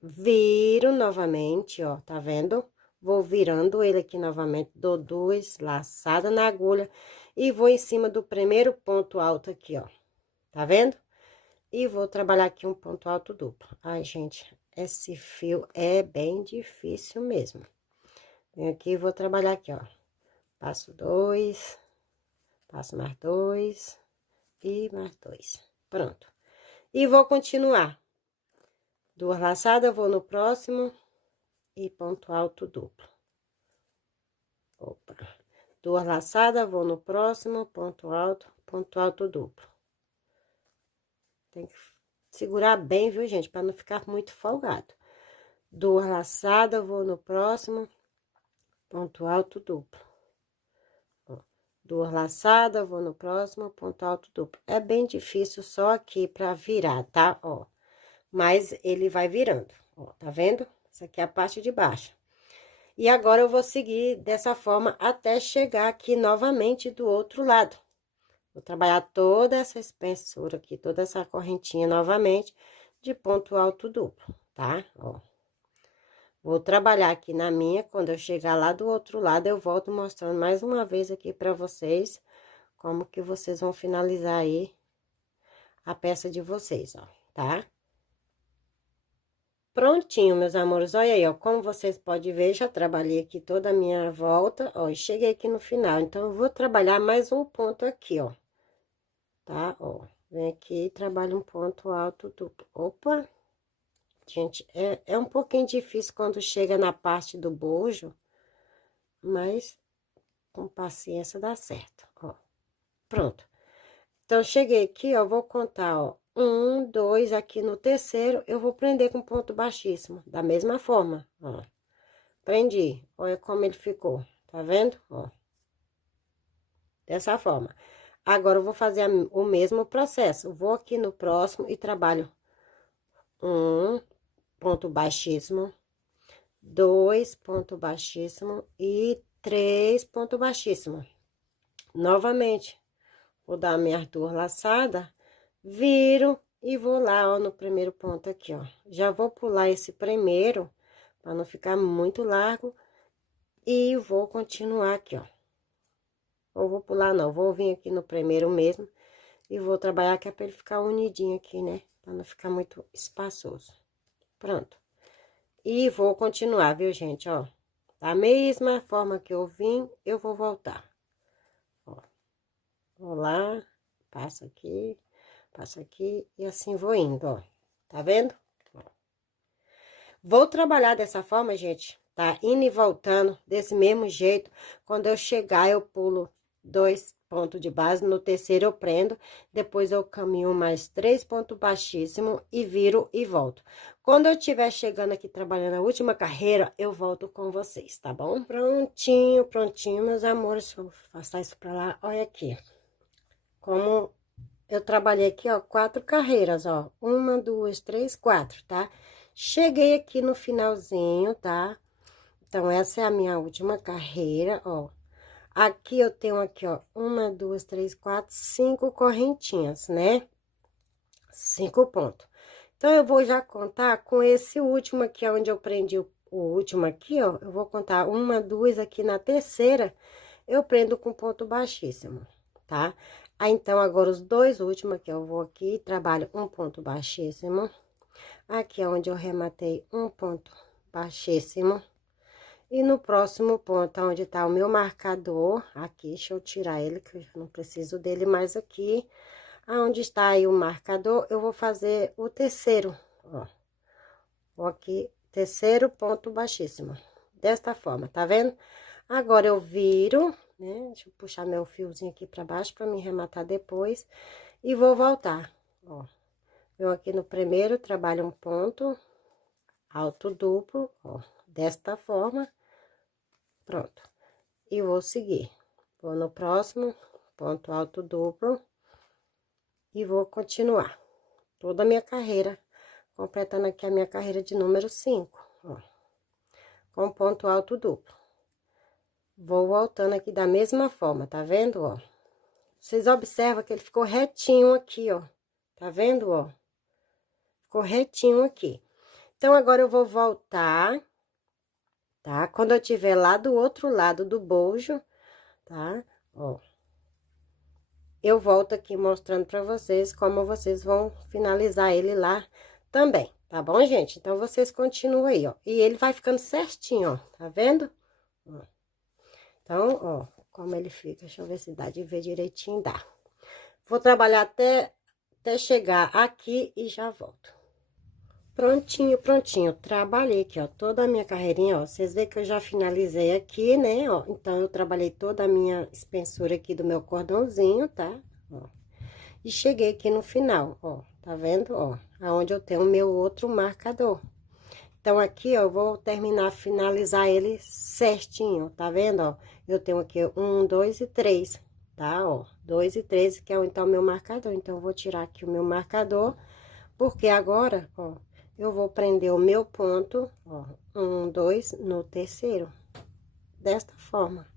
Viro novamente, ó, tá vendo? Vou virando ele aqui novamente, dou 2 laçadas na agulha e vou em cima do primeiro ponto alto aqui, ó, tá vendo? E vou trabalhar aqui um ponto alto duplo. Ai, gente, esse fio é bem difícil mesmo. Venho aqui e vou trabalhar aqui, ó. Passo 2, passo mais 2 e mais 2. Pronto. E vou continuar. 2 laçadas, vou no próximo e ponto alto duplo. Opa. 2 laçadas, vou no próximo, ponto alto duplo. Tem que segurar bem, viu, gente? Para não ficar muito folgado. 2 laçadas, vou no próximo, ponto alto duplo. 2 laçadas, vou no próximo, ponto alto duplo. É bem difícil só aqui para virar, tá? Ó, mas ele vai virando, ó, tá vendo? Essa aqui é a parte de baixo. E agora eu vou seguir dessa forma até chegar aqui novamente do outro lado. Vou trabalhar toda essa espessura aqui, toda essa correntinha novamente de ponto alto duplo, tá? Ó. Vou trabalhar aqui na minha, quando eu chegar lá do outro lado, eu volto mostrando mais uma vez aqui pra vocês como que vocês vão finalizar aí a peça de vocês, ó, tá? Prontinho, meus amores, olha aí, ó, como vocês podem ver, já trabalhei aqui toda a minha volta, ó, e cheguei aqui no final. Então, eu vou trabalhar mais um ponto aqui, ó, tá? Ó, vem aqui e trabalho um ponto alto duplo. Opa! Gente, é um pouquinho difícil quando chega na parte do bojo, mas com paciência dá certo, ó. Pronto. Então, cheguei aqui, ó, vou contar, ó, 1, 2, aqui no terceiro, eu vou prender com ponto baixíssimo, da mesma forma, ó. Prendi, olha como ele ficou, tá vendo? Ó. Dessa forma. Agora, eu vou fazer o mesmo processo. Vou aqui no próximo e trabalho um ponto baixíssimo, 2 ponto baixíssimo e 3 ponto baixíssimo. Novamente, vou dar minhas 2 laçadas, viro e vou lá, ó, no primeiro ponto aqui, ó. Já vou pular esse primeiro, para não ficar muito largo, e vou continuar aqui, ó. Ou vou pular, não, vou vir aqui no primeiro mesmo, e vou trabalhar que é pra ele ficar unidinho aqui, né? Pra não ficar muito espaçoso. Pronto. E vou continuar, viu, gente, ó. Da mesma forma que eu vim, eu vou voltar. Ó. Vou lá, passo aqui, e assim vou indo, ó. Tá vendo? Ó. Vou trabalhar dessa forma, gente, tá? Indo e voltando, desse mesmo jeito. Quando eu chegar, eu pulo 2 pontos de base, no terceiro eu prendo, depois eu caminho mais 3 pontos baixíssimos e viro e volto. Quando eu estiver chegando aqui trabalhando a última carreira, eu volto com vocês, tá bom? Prontinho, prontinho, meus amores, vou passar isso pra lá, olha aqui. Como eu trabalhei aqui, ó, 4 carreiras, ó, 1, 2, 3, 4, tá? Cheguei aqui no finalzinho, tá? Então, essa é a minha última carreira, ó. Aqui eu tenho aqui, ó, 1, 2, 3, 4, 5 correntinhas, né? 5 pontos. Então, eu vou já contar com esse último aqui, onde eu prendi o último aqui, ó. Eu vou contar 1, 2 aqui na terceira, eu prendo com ponto baixíssimo, tá? Aí, então, agora os dois últimos aqui, eu vou aqui, trabalho um ponto baixíssimo. Aqui é onde eu rematei um ponto baixíssimo. E no próximo ponto, onde tá o meu marcador, aqui, deixa eu tirar ele, que eu não preciso dele mais aqui. Aonde está aí o marcador, eu vou fazer o terceiro, ó. Vou aqui, terceiro ponto baixíssimo. Desta forma, tá vendo? Agora, eu viro, né? Deixa eu puxar meu fiozinho aqui pra baixo, pra me rematar depois. E vou voltar, ó. Eu aqui no primeiro, trabalho um ponto alto duplo, ó. Desta forma. Pronto. E vou seguir. Vou no próximo, ponto alto duplo. E vou continuar toda a minha carreira, completando aqui a minha carreira de número 5, ó. Com ponto alto duplo. Vou voltando aqui da mesma forma, tá vendo, ó? Vocês observam que ele ficou retinho aqui, ó. Tá vendo, ó? Ficou retinho aqui. Então, agora eu vou voltar, tá? Quando eu tiver lá do outro lado do bojo, tá? Ó. Eu volto aqui mostrando pra vocês como vocês vão finalizar ele lá também, tá bom, gente? Então, vocês continuam aí, ó. E ele vai ficando certinho, ó. Tá vendo? Ó. Então, ó, como ele fica. Deixa eu ver se dá de ver direitinho, dá. Vou trabalhar até chegar aqui e já volto. Prontinho, prontinho. Trabalhei aqui, ó, toda a minha carreirinha, ó. Vocês veem que eu já finalizei aqui, né, ó. Então, eu trabalhei toda a minha espessura aqui do meu cordãozinho, tá? Ó. E cheguei aqui no final, ó. Tá vendo, ó? Aonde eu tenho o meu outro marcador. Então, aqui, ó, eu vou terminar, finalizar ele certinho, tá vendo, ó? Eu tenho aqui 1, 2 e 3, tá, ó? 2 e 3, que é, então, o meu marcador. Então, eu vou tirar aqui o meu marcador, porque agora, ó, eu vou prender o meu ponto, ó, 1, 2, no terceiro, desta forma.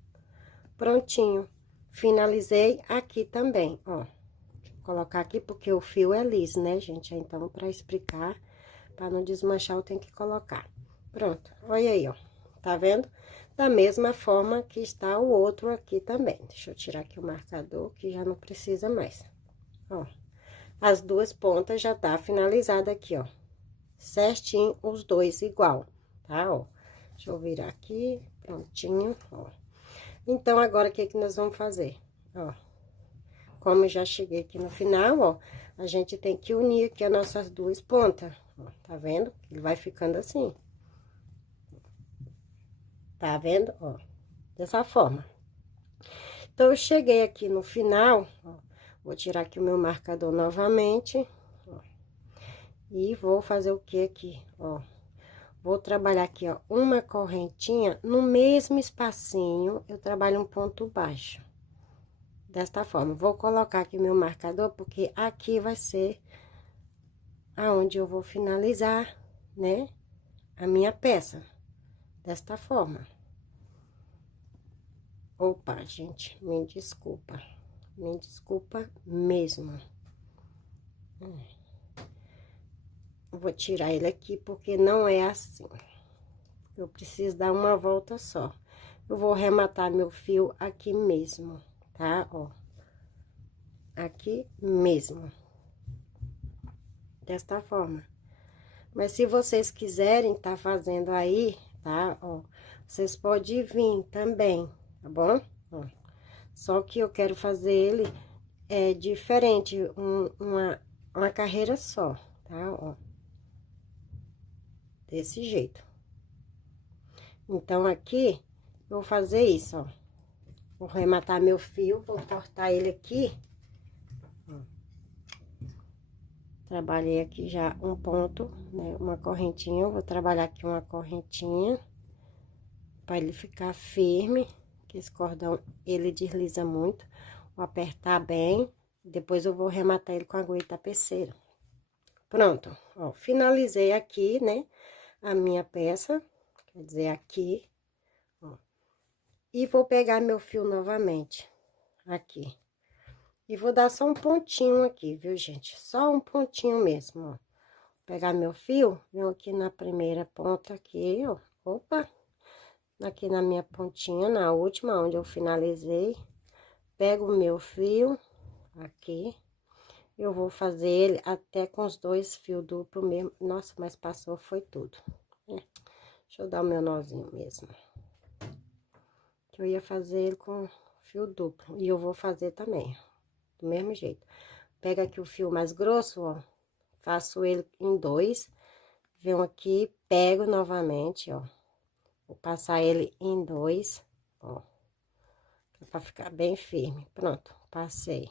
Prontinho. Finalizei aqui também, ó. Vou colocar aqui, porque o fio é liso, né, gente? Então, pra explicar, pra não desmanchar, eu tenho que colocar. Pronto, olha aí, ó. Tá vendo? Da mesma forma que está o outro aqui também. Deixa eu tirar aqui o marcador, que já não precisa mais. Ó. As duas pontas já tá finalizada aqui, ó. Certinho, os dois igual, tá? Ó. Deixa eu virar aqui, prontinho, ó. Então, agora, o que que nós vamos fazer? Ó. Como já cheguei aqui no final, ó, a gente tem que unir aqui as nossas duas pontas, ó, tá vendo? Ele vai ficando assim. Tá vendo? Ó, dessa forma. Então, eu cheguei aqui no final, ó, vou tirar aqui o meu marcador novamente, ó, e vou fazer o que aqui, ó. Vou trabalhar aqui, ó, uma correntinha, no mesmo espacinho, eu trabalho um ponto baixo. Desta forma, vou colocar aqui o meu marcador, porque aqui vai ser aonde eu vou finalizar, né, a minha peça. Desta forma. Opa, gente, me desculpa. Me desculpa mesmo. Vou tirar ele aqui, porque não é assim. Eu preciso dar uma volta só. Eu vou arrematar meu fio aqui mesmo, tá? Ó. Aqui mesmo. Desta forma. Mas se vocês quiserem tá fazendo aí, tá? Ó. Vocês podem vir também, tá bom? Ó. Só que eu quero fazer ele diferente, uma carreira só, tá? Ó. Desse jeito. Então, aqui, eu vou fazer isso, ó. Vou arrematar meu fio, vou cortar ele aqui. Ó. Trabalhei aqui já um ponto, né? Uma correntinha, eu vou trabalhar aqui uma correntinha. Pra ele ficar firme, que esse cordão, ele desliza muito. Vou apertar bem, depois eu vou arrematar ele com a agulha tapeceira. Pronto, ó, finalizei aqui, né, a minha peça, quer dizer, aqui, ó. E vou pegar meu fio novamente, aqui. E vou dar só um pontinho aqui, viu, gente? Só um pontinho mesmo, ó. Vou pegar meu fio, venho aqui na primeira ponta aqui, ó. Opa! Aqui na minha pontinha, na última, onde eu finalizei. Pego o meu fio, aqui. Eu vou fazer ele até com os 2 fios duplos mesmo. Nossa, mas passou, foi tudo. Deixa eu dar o meu nozinho mesmo. Que eu ia fazer ele com fio duplo. E eu vou fazer também, do mesmo jeito. Pega aqui o fio mais grosso, ó. Faço ele em 2. Venho aqui, pego novamente, ó. Vou passar ele em 2, ó. Pra ficar bem firme. Pronto, passei.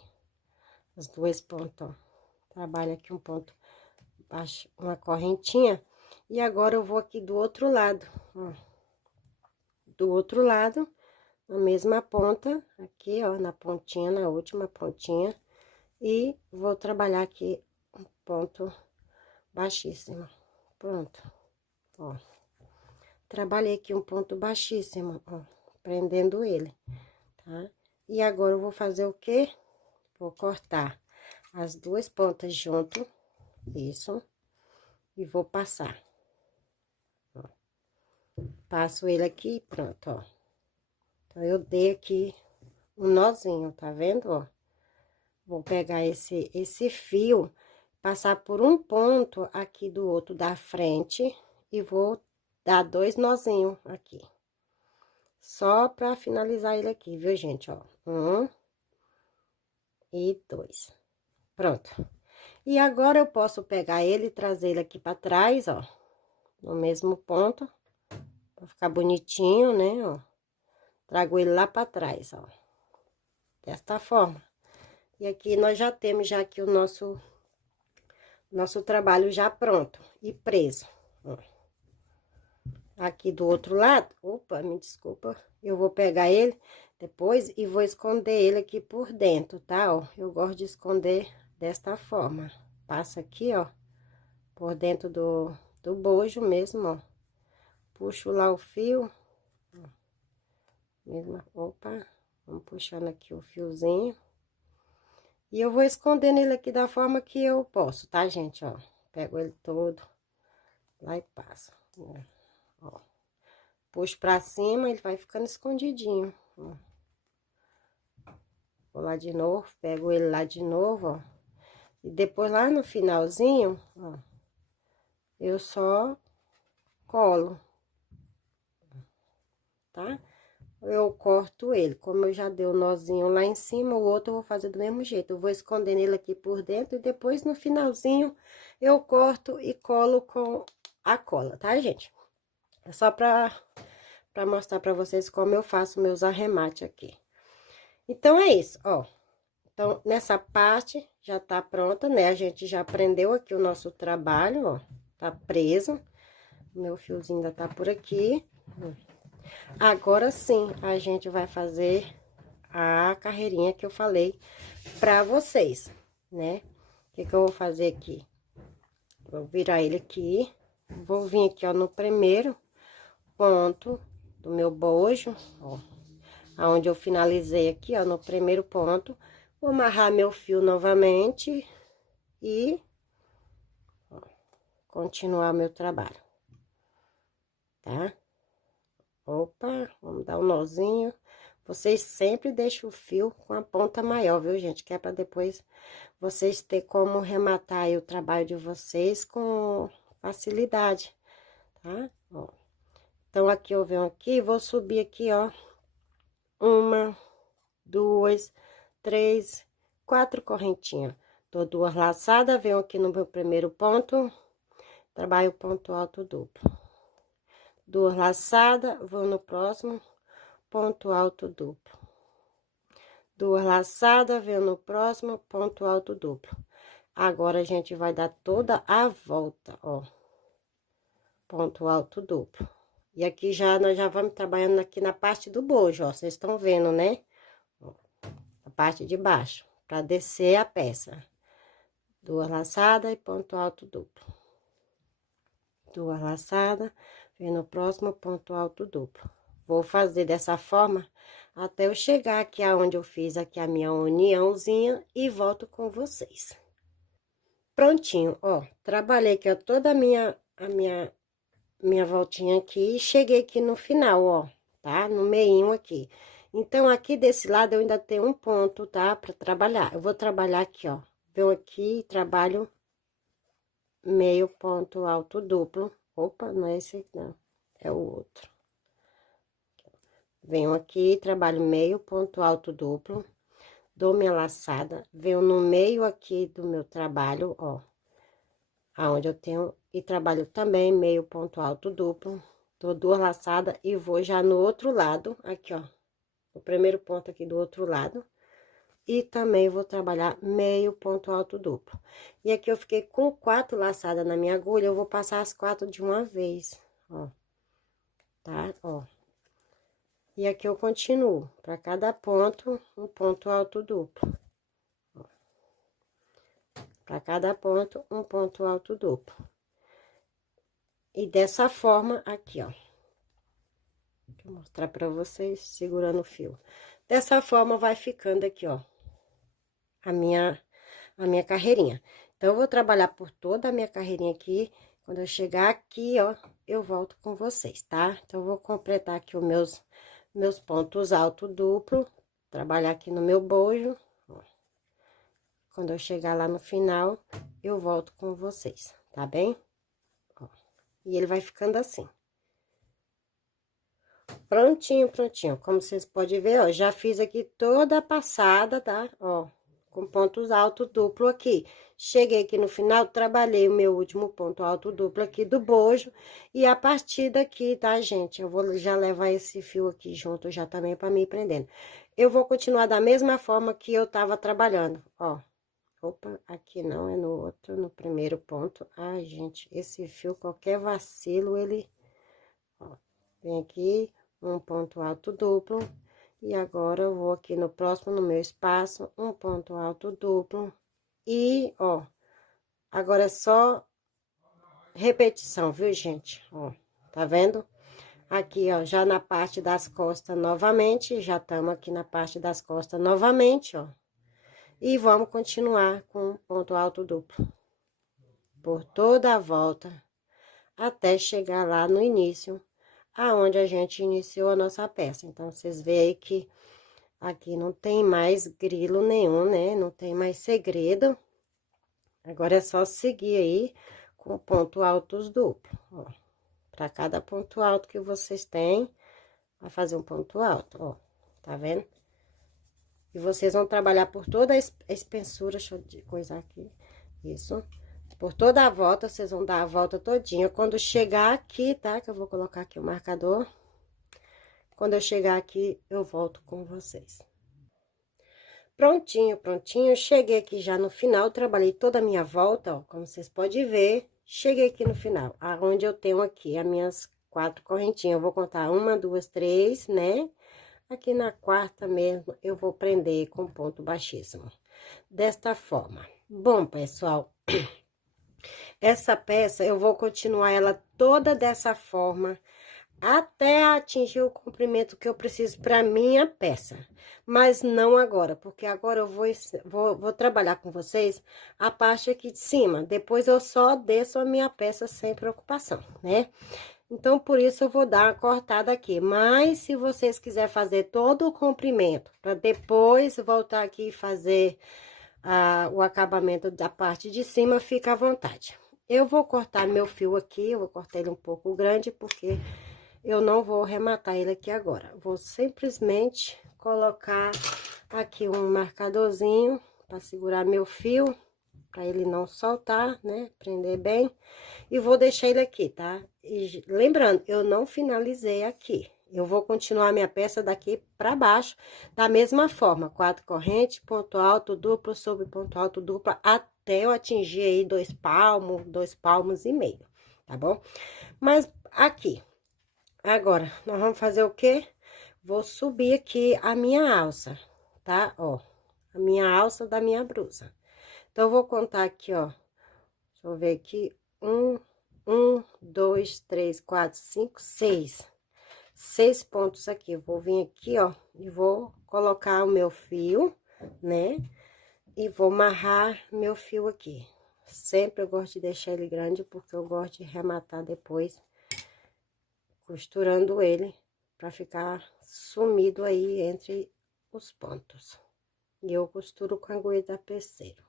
As 2 pontas, ó. Trabalho aqui um ponto baixo, uma correntinha. E agora eu vou aqui do outro lado, ó. Do outro lado, na mesma ponta, aqui, ó, na pontinha, na última pontinha. E vou trabalhar aqui um ponto baixíssimo. Pronto, ó. Trabalhei aqui um ponto baixíssimo, ó, prendendo ele, tá? E agora eu vou fazer o quê? Vou cortar as 2 pontas junto, isso, e vou passar. Ó. Passo ele aqui e pronto, ó. Então, eu dei aqui um nozinho, tá vendo, ó? Vou pegar esse fio, passar por um ponto aqui do outro da frente e vou dar 2 nozinhos aqui. Só pra finalizar ele aqui, viu, gente, ó? 1 e 2. Pronto. E agora, eu posso pegar ele e trazer ele aqui pra trás, ó. No mesmo ponto. Pra ficar bonitinho, né, ó. Trago ele lá pra trás, ó. Desta forma. E aqui, nós já temos já aqui o nosso trabalho já pronto e preso, ó. Aqui do outro lado, opa, me desculpa, eu vou pegar ele depois e vou esconder ele aqui por dentro, tá, ó? Eu gosto de esconder desta forma. Passa aqui, ó, por dentro do bojo mesmo, ó. Puxo lá o fio, ó. Mesmo, opa, vamos puxando aqui o fiozinho. E eu vou escondendo ele aqui da forma que eu posso, tá, gente, ó? Pego ele todo lá e passo, ó. Puxo pra cima, ele vai ficando escondidinho, ó. Vou lá de novo, pego ele lá de novo, ó. E depois, lá no finalzinho, ó, eu só colo, tá? Eu corto ele, como eu já dei o nozinho lá em cima, o outro eu vou fazer do mesmo jeito. Eu vou escondendo ele aqui por dentro e depois, no finalzinho, eu corto e colo com a cola, tá, gente? É só pra mostrar pra vocês como eu faço meus arremates aqui. Então, é isso, ó. Então, nessa parte já tá pronta, né? A gente já prendeu aqui o nosso trabalho, ó. Tá preso. O meu fiozinho ainda tá por aqui. Agora sim, a gente vai fazer a carreirinha que eu falei pra vocês, né? O que que eu vou fazer aqui? Vou virar ele aqui. Vou vir aqui, ó, no primeiro ponto do meu bojo, ó. Aonde eu finalizei aqui, ó, no primeiro ponto. Vou amarrar meu fio novamente e ó, continuar meu trabalho, tá? Opa, vamos dar um nozinho. Vocês sempre deixam o fio com a ponta maior, viu, gente? Que é pra depois vocês ter como rematar aí o trabalho de vocês com facilidade, tá? Ó. Então, aqui eu venho aqui, vou subir aqui, ó. 1, 2, 3, 4 correntinhas. Dou 2 laçadas, venho aqui no meu primeiro ponto, trabalho o ponto alto duplo. 2 laçadas, vou no próximo, ponto alto duplo. 2 laçadas, venho no próximo, ponto alto duplo. Agora, a gente vai dar toda a volta, ó. Ponto alto duplo. E aqui já, nós já vamos trabalhando aqui na parte do bojo, ó. Vocês estão vendo, né? Ó, a parte de baixo, pra descer a peça. 2 laçadas e ponto alto duplo. 2 laçadas, vem no próximo ponto alto duplo. Vou fazer dessa forma até eu chegar aqui aonde eu fiz aqui a minha uniãozinha e volto com vocês. Prontinho, ó, trabalhei aqui, ó, toda minha voltinha aqui e cheguei aqui no final, ó, tá? No meinho aqui. Então, aqui desse lado eu ainda tenho um ponto, tá? Pra trabalhar. Eu vou trabalhar aqui, ó. Venho aqui e trabalho meio ponto alto duplo. Opa, não é esse aqui, não. É o outro. Venho aqui, trabalho meio ponto alto duplo. Dou minha laçada. Venho no meio aqui do meu trabalho, ó. Aonde eu tenho... E trabalho também meio ponto alto duplo. Dou 2 laçadas e vou já no outro lado, aqui, ó. O primeiro ponto aqui do outro lado. E também vou trabalhar meio ponto alto duplo. E aqui eu fiquei com 4 laçadas na minha agulha, eu vou passar as 4 de uma vez, ó. Tá? Ó. E aqui eu continuo, para cada ponto, um ponto alto duplo. Para cada ponto, um ponto alto duplo. E dessa forma, aqui, ó. Vou mostrar para vocês, segurando o fio. Dessa forma, vai ficando aqui, ó, a minha carreirinha. Então, eu vou trabalhar por toda a minha carreirinha aqui. Quando eu chegar aqui, ó, eu volto com vocês, tá? Então, eu vou completar aqui os meus pontos alto duplo. Trabalhar aqui no meu bojo, ó. Quando eu chegar lá no final, eu volto com vocês, tá bem? Ó, e ele vai ficando assim. Prontinho, prontinho. Como vocês podem ver, ó, já fiz aqui toda a passada, tá? Ó, com pontos altos duplo aqui. Cheguei aqui no final, trabalhei o meu último ponto alto duplo aqui do bojo. E a partir daqui, tá, gente? Eu vou já levar esse fio aqui junto já também pra me ir prendendo. Eu vou continuar da mesma forma que eu tava trabalhando, ó. Opa, aqui não, é no outro, no primeiro ponto. Ai, gente, esse fio, qualquer vacilo, ele... Ó, vem aqui, um ponto alto duplo. E agora, eu vou aqui no próximo, no meu espaço, um ponto alto duplo. E, ó, agora é só repetição, viu, gente? Ó, tá vendo? Aqui, ó, já na parte das costas novamente, já estamos aqui na parte das costas novamente, ó. E vamos continuar com ponto alto duplo. Por toda a volta, até chegar lá no início, aonde a gente iniciou a nossa peça. Então, vocês veem aí que aqui não tem mais grilo nenhum, né? Não tem mais segredo. Agora, é só seguir aí com ponto altos duplo, ó. Pra cada ponto alto que vocês têm, vai fazer um ponto alto, ó. Tá vendo? E vocês vão trabalhar por toda a espessura, deixa eu coisar aqui, isso. Por toda a volta, vocês vão dar a volta todinha. Quando chegar aqui, tá? Que eu vou colocar aqui o marcador. Quando eu chegar aqui, eu volto com vocês. Prontinho, prontinho. Cheguei aqui já no final, trabalhei toda a minha volta, ó. Como vocês podem ver, cheguei aqui no final, aonde eu tenho aqui as minhas 4 correntinhas. Eu vou contar 1, 2, 3, né? Aqui na quarta mesmo, eu vou prender com ponto baixíssimo. Desta forma. Bom, pessoal, essa peça eu vou continuar ela toda dessa forma até atingir o comprimento que eu preciso para minha peça. Mas não agora, porque agora eu vou trabalhar com vocês a parte aqui de cima. Depois eu só desço a minha peça sem preocupação, né? Então, por isso eu vou dar uma cortada aqui. Mas, se vocês quiserem fazer todo o comprimento, para depois voltar aqui e fazer o acabamento da parte de cima, fica à vontade. Eu vou cortar meu fio aqui, eu vou cortar ele um pouco grande, porque eu não vou arrematar ele aqui agora. Vou simplesmente colocar aqui um marcadorzinho para segurar meu fio, para ele não soltar, né? Prender bem. E vou deixar ele aqui, tá? E lembrando, eu não finalizei aqui. Eu vou continuar minha peça daqui para baixo, da mesma forma, 4 correntes, ponto alto duplo sobre ponto alto duplo, até eu atingir aí 2 palmos e meio, tá bom? Mas aqui, agora, nós vamos fazer o quê? Vou subir aqui a minha alça, tá? Ó, a minha alça da minha blusa. Então, eu vou contar aqui, ó, deixa eu ver aqui, 1, 2, 3, 4, 5, 6. 6 pontos aqui. Eu vou vir aqui, ó, e vou colocar o meu fio, né? E vou amarrar meu fio aqui. Sempre eu gosto de deixar ele grande, porque eu gosto de rematar depois, costurando ele, pra ficar sumido aí entre os pontos. E eu costuro com a agulha da tapeceiro.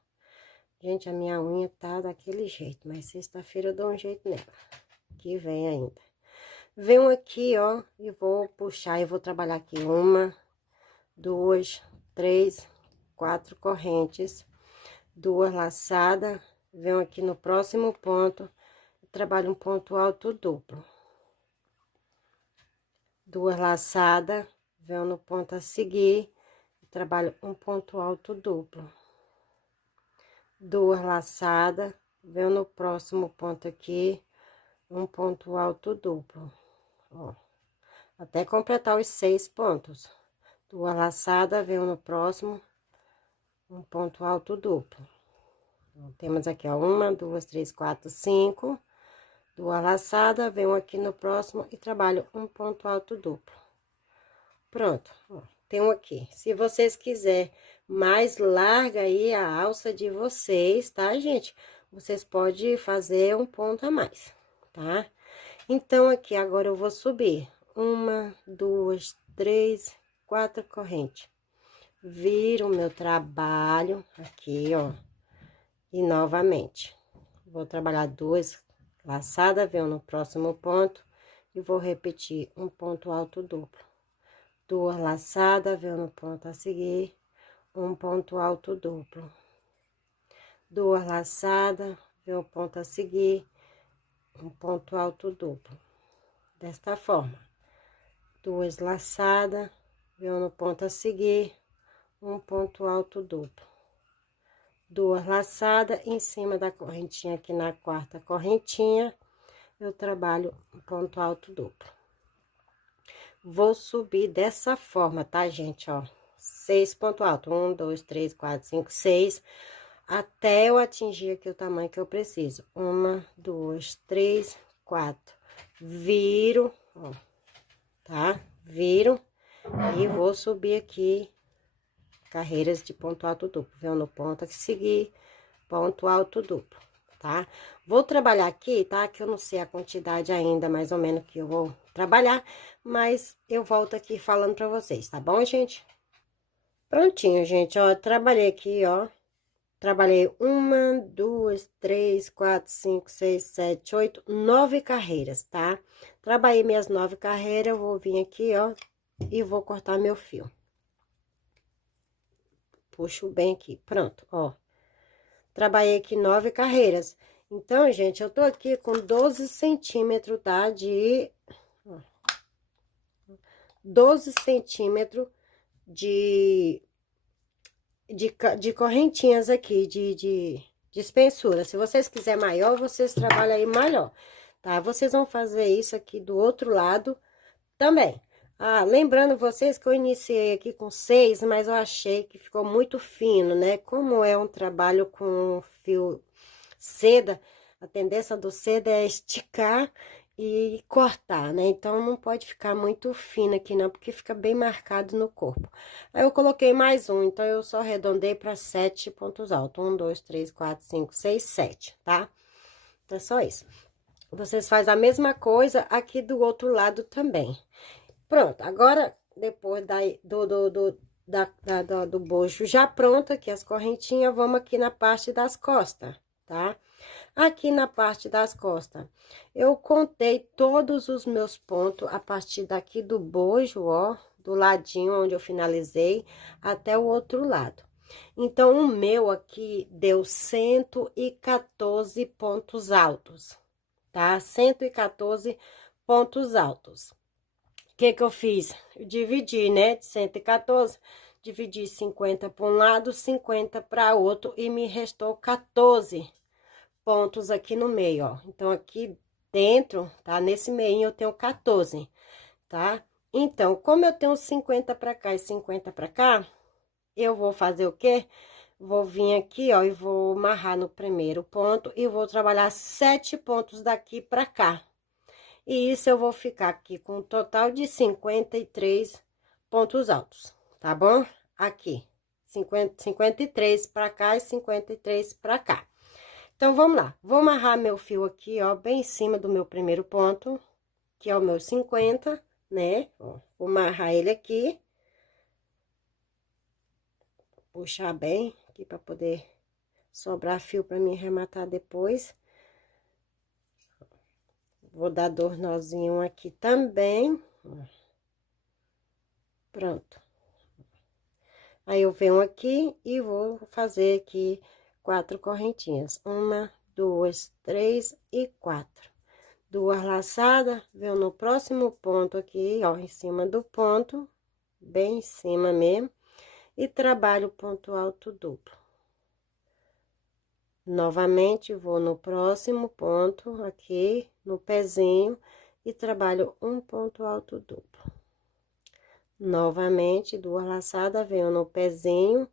Gente, a minha unha tá daquele jeito, mas sexta-feira eu dou um jeito nela, que vem ainda. Venho aqui, ó, e vou puxar, e vou trabalhar aqui 1, 2, 3, 4 correntes, 2 laçadas. Venho aqui no próximo ponto, trabalho um ponto alto duplo. 2 laçadas, venho no ponto a seguir, trabalho um ponto alto duplo. 2 laçadas, venho no próximo ponto aqui, um ponto alto duplo, ó, até completar os 6 pontos. 2 laçadas, venho no próximo, um ponto alto duplo. Então, temos aqui, ó, 1, 2, 3, 4, 5, 2 laçadas, venho aqui no próximo e trabalho um ponto alto duplo. Pronto, ó, tenho aqui. Se vocês quiserem mais larga aí a alça de vocês, tá, gente? Vocês podem fazer um ponto a mais, tá? Então, aqui, agora eu vou subir 1, 2, 3, 4 correntes. Viro o meu trabalho aqui, ó, e novamente. Vou trabalhar 2 laçadas, venho no próximo ponto e vou repetir um ponto alto duplo. 2 laçadas, venho no ponto a seguir, um ponto alto duplo. 2 laçadas, venho no ponto a seguir, um ponto alto duplo. Desta forma. 2 laçadas, venho no ponto a seguir, um ponto alto duplo. 2 laçadas, em cima da correntinha aqui na 4ª correntinha, eu trabalho um ponto alto duplo. Vou subir dessa forma, tá, gente, ó, 6 pontos altos, 1, 2, 3, 4, 5, 6, até eu atingir aqui o tamanho que eu preciso. 1, 2, 3, 4, viro, ó, tá? Viro e vou subir aqui carreiras de ponto alto duplo. Venho no ponto a seguir, ponto alto duplo, tá? Vou trabalhar aqui, tá? Que eu não sei a quantidade ainda, mais ou menos, que eu vou trabalhar, mas eu volto aqui falando pra vocês, tá bom, gente? Prontinho, gente, ó, trabalhei aqui, ó. Trabalhei 1, 2, 3, 4, 5, 6, 7, 8, 9 carreiras, tá? Trabalhei minhas 9 carreiras, eu vou vir aqui, ó, e vou cortar meu fio. Puxo bem aqui, pronto, ó. Trabalhei aqui 9 carreiras. Então, gente, eu tô aqui com 12 centímetros, tá? 12 centímetros de correntinhas aqui, de espessura. Se vocês quiserem maior, vocês trabalham aí maior, tá? Vocês vão fazer isso aqui do outro lado também. Ah, lembrando vocês que eu iniciei aqui com 6, mas eu achei que ficou muito fino, né? Como é um trabalho com fio seda, a tendência do seda é esticar e cortar, né? Então, não pode ficar muito fino aqui não, porque fica bem marcado no corpo. Aí, eu coloquei mais um, então, eu só arredondei para 7 pontos altos. 1, 2, 3, 4, 5, 6, 7, tá? Então, é só isso. Vocês fazem a mesma coisa aqui do outro lado também. Pronto, agora, depois do bojo já pronto, aqui as correntinhas, vamos aqui na parte das costas, tá? Aqui na parte das costas, eu contei todos os meus pontos a partir daqui do bojo, ó, do ladinho onde eu finalizei, até o outro lado. Então, o meu aqui deu 114 pontos altos, tá? 114 pontos altos. O que que eu fiz? Eu dividi, né, de 114, dividi 50 para um lado, 50 para outro, e me restou 14 pontos aqui no meio, ó. Então, aqui dentro, tá? Nesse meio eu tenho 14, tá? Então, como eu tenho 50 para cá e 50 para cá, eu vou fazer o quê? Vou vir aqui, ó, e vou amarrar no primeiro ponto e vou trabalhar 7 pontos daqui para cá. E isso eu vou ficar aqui com um total de 53 pontos altos, tá bom? Aqui, 53 pra cá e 53 pra cá. Então, vamos lá. Vou amarrar meu fio aqui, ó, bem em cima do meu primeiro ponto, que é o meu 50, né? Ó, vou amarrar ele aqui. Puxar bem aqui pra poder sobrar fio pra mim arrematar depois. Vou dar 2 nozinhos aqui também. Pronto. Aí, eu venho aqui e vou fazer aqui 4 correntinhas. 1, 2, 3 e 4. 2 laçadas, venho no próximo ponto aqui, ó, em cima do ponto, bem em cima mesmo, e trabalho ponto alto duplo. Novamente, vou no próximo ponto aqui, no pezinho, e trabalho um ponto alto duplo. Novamente, 2 laçadas, venho no pezinho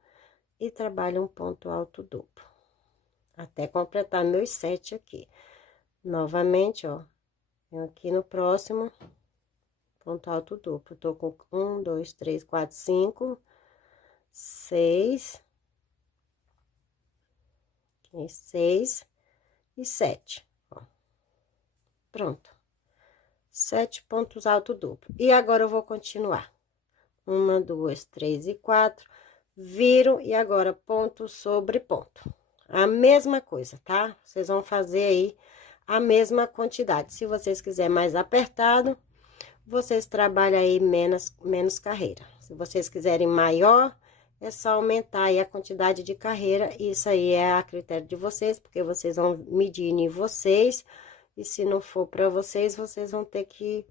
e trabalho um ponto alto duplo. Até completar meus 7 aqui. Novamente, ó, venho aqui no próximo, ponto alto duplo. Tô com 1, 2, 3, 4, 5, 6, 6 e 7, ó. Pronto. 7 pontos alto duplo. E agora eu vou continuar. 1, 2, 3 e 4, viro e agora ponto sobre ponto. A mesma coisa, tá? Vocês vão fazer aí a mesma quantidade. Se vocês quiserem mais apertado, vocês trabalham aí menos carreira. Se vocês quiserem maior, é só aumentar aí a quantidade de carreira. Isso aí é a critério de vocês, porque vocês vão medir em vocês. E se não for para vocês, vocês vão ter que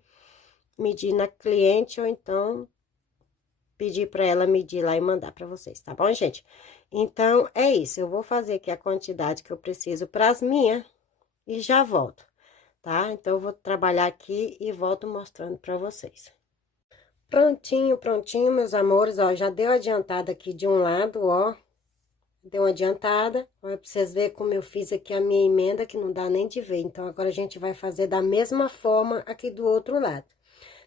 medir na cliente ou então pedir para ela medir lá e mandar para vocês, tá bom, gente? Então, é isso. Eu vou fazer aqui a quantidade que eu preciso para as minhas e já volto, tá? Então, eu vou trabalhar aqui e volto mostrando para vocês. Prontinho, prontinho, meus amores, ó, já deu adiantada aqui de um lado, ó. Deu uma adiantada, ó, pra vocês verem como eu fiz aqui a minha emenda, que não dá nem de ver. Então, agora a gente vai fazer da mesma forma aqui do outro lado,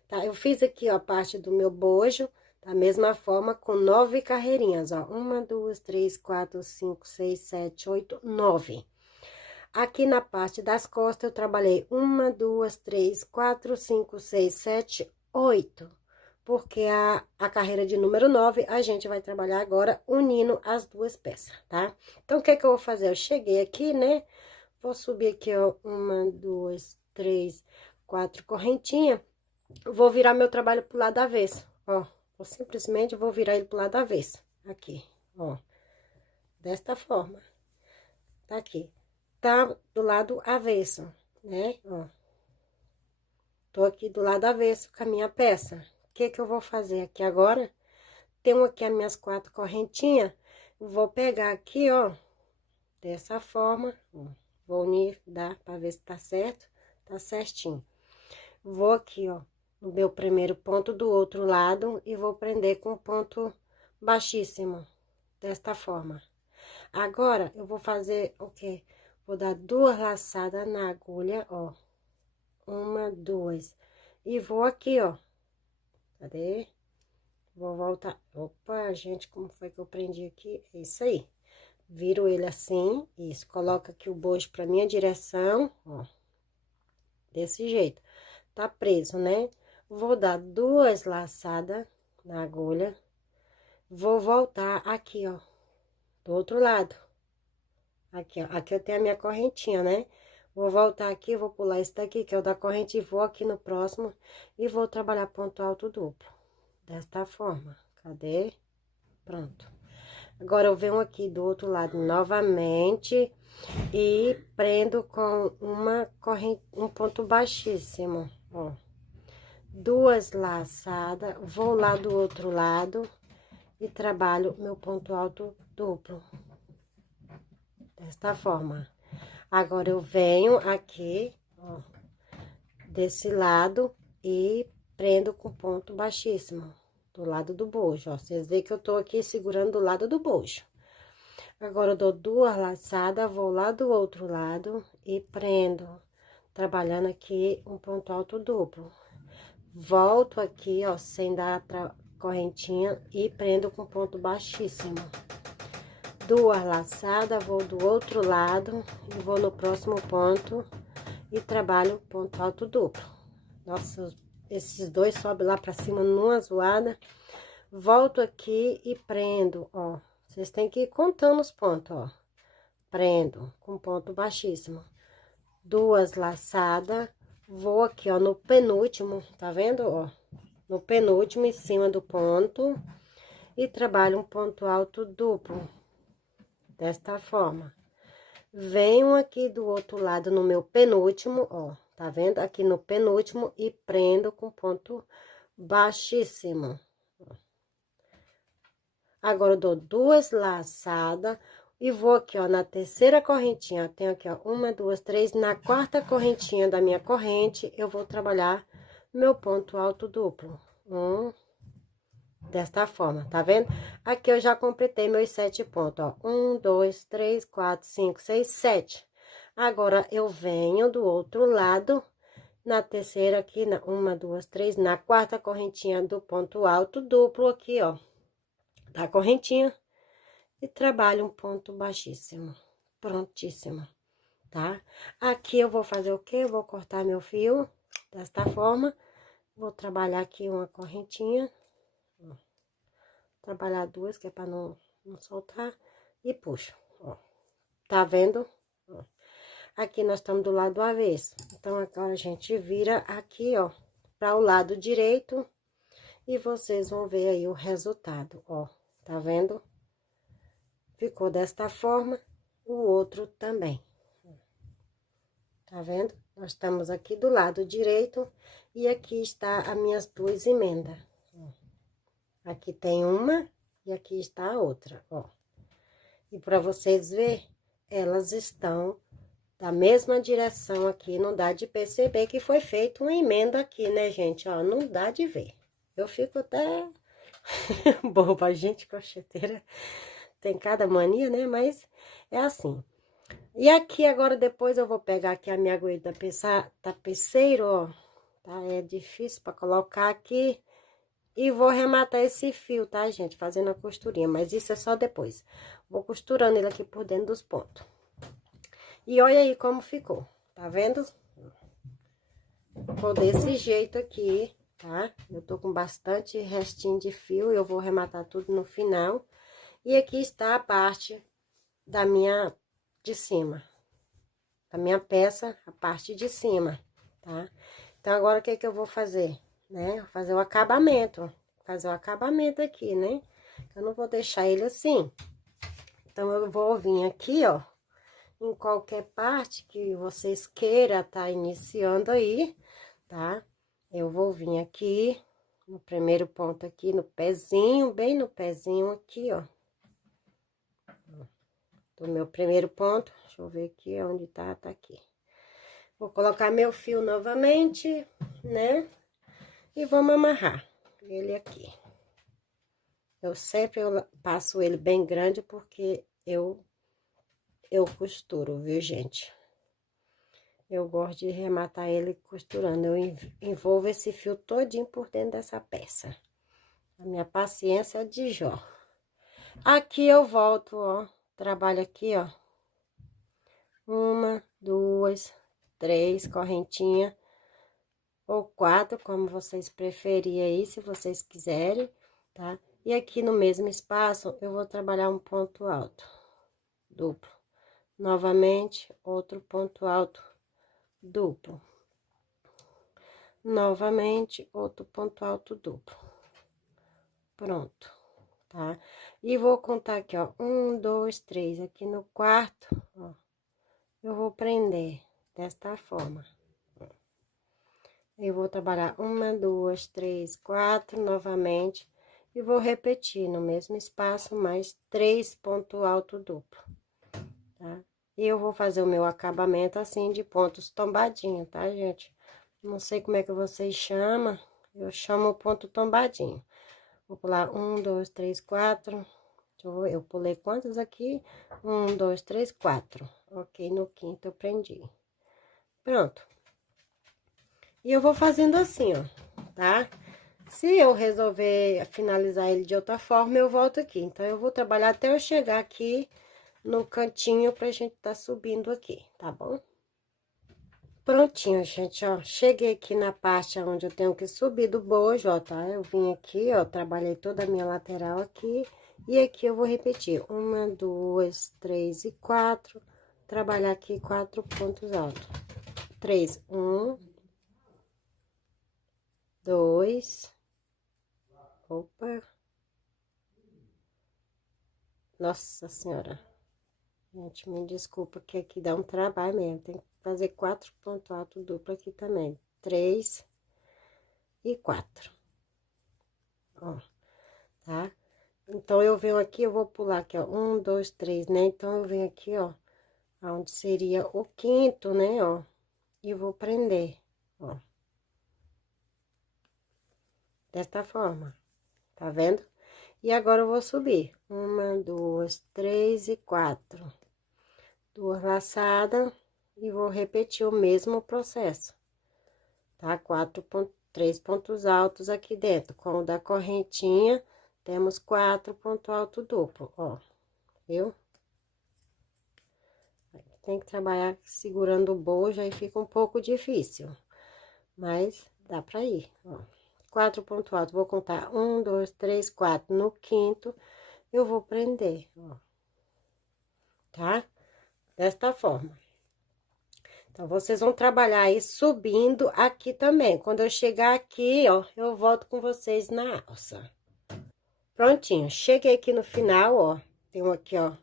tá? Eu fiz aqui, ó, a parte do meu bojo, da mesma forma, com 9 carreirinhas, ó. 1, 2, 3, 4, 5, 6, 7, 8, 9. Aqui na parte das costas, eu trabalhei 1, 2, 3, 4, 5, 6, 7, 8. Porque a carreira de número 9, a gente vai trabalhar agora unindo as duas peças, tá? Então, o que que eu vou fazer? Eu cheguei aqui, né? Vou subir aqui, ó, 1, 2, 3, 4 correntinhas. Vou virar meu trabalho pro lado avesso, ó. Eu simplesmente vou virar ele pro lado avesso, aqui, ó. Desta forma. Tá aqui. Tá do lado avesso, né? Ó. Tô aqui do lado avesso com a minha peça. O que que eu vou fazer aqui agora? Tenho aqui as minhas 4 correntinhas. Vou pegar aqui, ó, dessa forma, ó. Vou unir, dá pra ver se tá certo? Tá certinho. Vou aqui, ó, no meu primeiro ponto do outro lado e vou prender com ponto baixíssimo, desta forma. Agora, eu vou fazer o quê? Vou dar 2 laçadas na agulha, ó. 1, 2. E vou aqui, ó. Cadê? Vou voltar. Opa, gente, como foi que eu prendi aqui? É isso aí. Viro ele assim, isso. Coloca aqui o bojo pra minha direção, ó. Desse jeito. Tá preso, né? Vou dar 2 laçadas na agulha. Vou voltar aqui, ó. Do outro lado. Aqui, ó. Aqui eu tenho a minha correntinha, né? Vou voltar aqui, vou pular esse daqui, que é o da corrente, e vou aqui no próximo. E vou trabalhar ponto alto duplo. Desta forma. Cadê? Pronto. Agora, eu venho aqui do outro lado novamente e prendo com uma corrente, um ponto baixíssimo, ó. 2 laçadas, vou lá do outro lado e trabalho meu ponto alto duplo. Desta forma. Agora, eu venho aqui, ó, desse lado e prendo com ponto baixíssimo, do lado do bojo, ó. Vocês veem que eu tô aqui segurando do lado do bojo. Agora, eu dou 2 laçadas, vou lá do outro lado e prendo trabalhando aqui um ponto alto duplo. Volto aqui, ó, sem dar a correntinha e prendo com ponto baixíssimo. Duas laçadas, vou do outro lado e vou no próximo ponto e trabalho ponto alto duplo. Nossa, esses dois sobem lá pra cima numa zoada. Volto aqui e prendo, ó. Vocês têm que ir contando os pontos, ó. Prendo com ponto baixíssimo. Duas laçadas, vou aqui, ó, no penúltimo, tá vendo, ó? No penúltimo, em cima do ponto, e trabalho um ponto alto duplo, desta forma. Venho aqui do outro lado no meu penúltimo, ó, tá vendo? Aqui no penúltimo e prendo com ponto baixíssimo. Agora, eu dou duas laçadas e vou aqui, ó, na terceira correntinha. Tenho aqui, ó, uma, duas, três. Na quarta correntinha da minha corrente, eu vou trabalhar meu ponto alto duplo. Desta forma, tá vendo? Aqui eu já completei meus 7 pontos, ó. 1, 2, 3, 4, 5, 6, 7. Agora, eu venho do outro lado, na terceira aqui, na uma, duas, três, na quarta correntinha do ponto alto duplo aqui, ó, da correntinha, e trabalho um ponto baixíssimo, prontíssimo, tá? Aqui eu vou fazer o quê? Eu vou cortar meu fio desta forma, vou trabalhar aqui uma correntinha, ó. Trabalhar duas, que é pra não soltar, e puxo, ó. Tá vendo? Ó. Aqui nós estamos do lado avesso, então agora a gente vira aqui, ó, para o lado direito, e vocês vão ver aí o resultado, ó, tá vendo? Ficou desta forma, o outro também. Tá vendo? Nós estamos aqui do lado direito, e aqui está as minhas duas emendas. Aqui tem uma, e aqui está a outra, ó. E para vocês verem, elas estão da mesma direção aqui, não dá de perceber que foi feita uma emenda aqui, né, gente? Ó, não dá de ver. Eu fico até boba, gente, crocheteira. Tem cada mania, né? Mas é assim. E aqui agora, depois eu vou pegar aqui a minha agulha tapeceiro, ó. Tá? É difícil para colocar aqui. E vou rematar esse fio, tá, gente? Fazendo a costurinha, mas isso é só depois. Vou costurando ele aqui por dentro dos pontos. E olha aí como ficou, tá vendo? Ficou desse jeito aqui, tá? Eu tô com bastante restinho de fio, eu vou rematar tudo no final. E aqui está a parte da minha, de cima. Da minha peça, a parte de cima, tá? Então, agora, o que que eu vou fazer? Né? Vou fazer o acabamento. Fazer o acabamento aqui, né? Eu não vou deixar ele assim. Então, eu vou vir aqui, ó, em qualquer parte que vocês queiram tá iniciando aí, tá? Eu vou vir aqui, no primeiro ponto aqui, no pezinho, bem no pezinho aqui, ó. Do meu primeiro ponto, deixa eu ver aqui onde tá aqui. Vou colocar meu fio novamente, né? E vamos amarrar ele aqui. Eu sempre passo ele bem grande porque eu costuro, viu, gente? Eu gosto de rematar ele costurando. Eu envolvo esse fio todinho por dentro dessa peça. A minha paciência é de Jó. Aqui eu volto, ó. Trabalho aqui, ó. Uma, duas, três correntinhas. Ou quatro, como vocês preferirem aí, se vocês quiserem, tá? E aqui no mesmo espaço, eu vou trabalhar um ponto alto duplo. Novamente, outro ponto alto duplo. Novamente, outro ponto alto duplo. Pronto, tá? E vou contar aqui, ó, 1, 2, 3. Aqui no quarto, ó, eu vou prender desta forma. Eu vou trabalhar 1, 2, 3, 4, novamente. E vou repetir no mesmo espaço, mais 3 pontos alto duplo, tá? E eu vou fazer o meu acabamento assim, de pontos tombadinho, tá, gente? Não sei como é que vocês chamam, eu chamo ponto tombadinho. Vou pular 1, 2, 3, 4. Eu pulei quantos aqui? 1, 2, 3, 4. Ok, no quinto eu prendi. Pronto. E eu vou fazendo assim, ó, tá? Se eu resolver finalizar ele de outra forma, eu volto aqui. Então, eu vou trabalhar até eu chegar aqui no cantinho pra gente tá subindo aqui, tá bom? Prontinho, gente, ó. Cheguei aqui na parte onde eu tenho que subir do bojo, ó, tá? Eu vim aqui, ó, trabalhei toda a minha lateral aqui. E aqui eu vou repetir. 1, 2, 3 e 4. Trabalhar aqui 4 pontos altos. 3, 1, 2. Opa. Nossa Senhora. Gente, me desculpa que aqui dá um trabalho mesmo. Tem que fazer 4 pontos altos duplo aqui também. 3 e 4. Ó, tá? Então, eu venho aqui, eu vou pular aqui, ó. 1, 2, 3, né? Então, eu venho aqui, ó. Onde seria o quinto, né, ó. E vou prender, ó. Desta forma. Tá vendo? E agora eu vou subir. 1, 2, 3 e 4. 2 laçadas. E vou repetir o mesmo processo. Tá? 3 pontos altos aqui dentro. Com o da correntinha, temos 4 pontos altos duplo, ó. Viu? Tem que trabalhar segurando o bojo, aí fica um pouco difícil. Mas dá pra ir, ó. 4 pontos altos, vou contar 1, 2, 3, 4. No quinto, eu vou prender, ó. Tá? Desta forma. Então, vocês vão trabalhar aí subindo aqui também. Quando eu chegar aqui, ó, eu volto com vocês na alça. Prontinho, cheguei aqui no final, ó. Tem aqui, ó.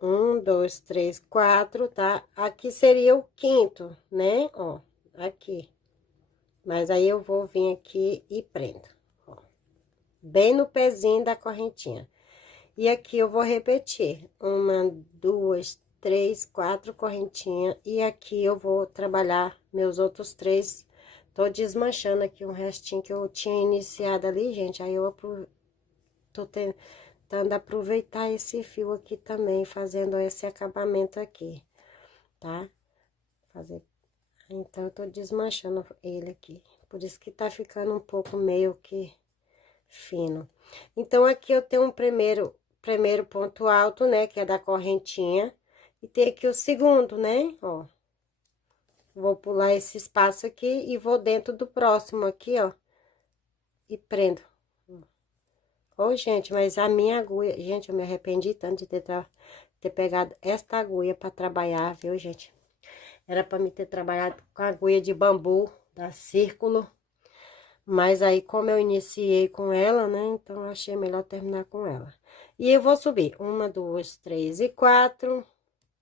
1, 2, 3, 4, tá? Aqui seria o quinto, né? Ó, aqui. Mas aí eu vou vir aqui e prendo, ó. Bem no pezinho da correntinha. E aqui eu vou repetir. 1, 2, 3, 4 correntinhas. E aqui eu vou trabalhar meus outros 3. Tô desmanchando aqui um restinho que eu tinha iniciado ali, gente. Aí eu tô tentando aproveitar esse fio aqui também, fazendo esse acabamento aqui, tá? Então, eu tô desmanchando ele aqui. Por isso que tá ficando um pouco meio que fino. Então, aqui eu tenho um primeiro ponto alto, né? Que é da correntinha. E tem aqui o segundo, né? Ó. Vou pular esse espaço aqui e vou dentro do próximo aqui, ó. E prendo. Ô, gente, mas a minha agulha... Gente, eu me arrependi tanto de ter pegado esta agulha pra trabalhar, viu, gente? Era pra mim ter trabalhado com a agulha de bambu, da Círculo. Mas aí, como eu iniciei com ela, né? Então, eu achei melhor terminar com ela. E eu vou subir 1, 2, 3 e 4.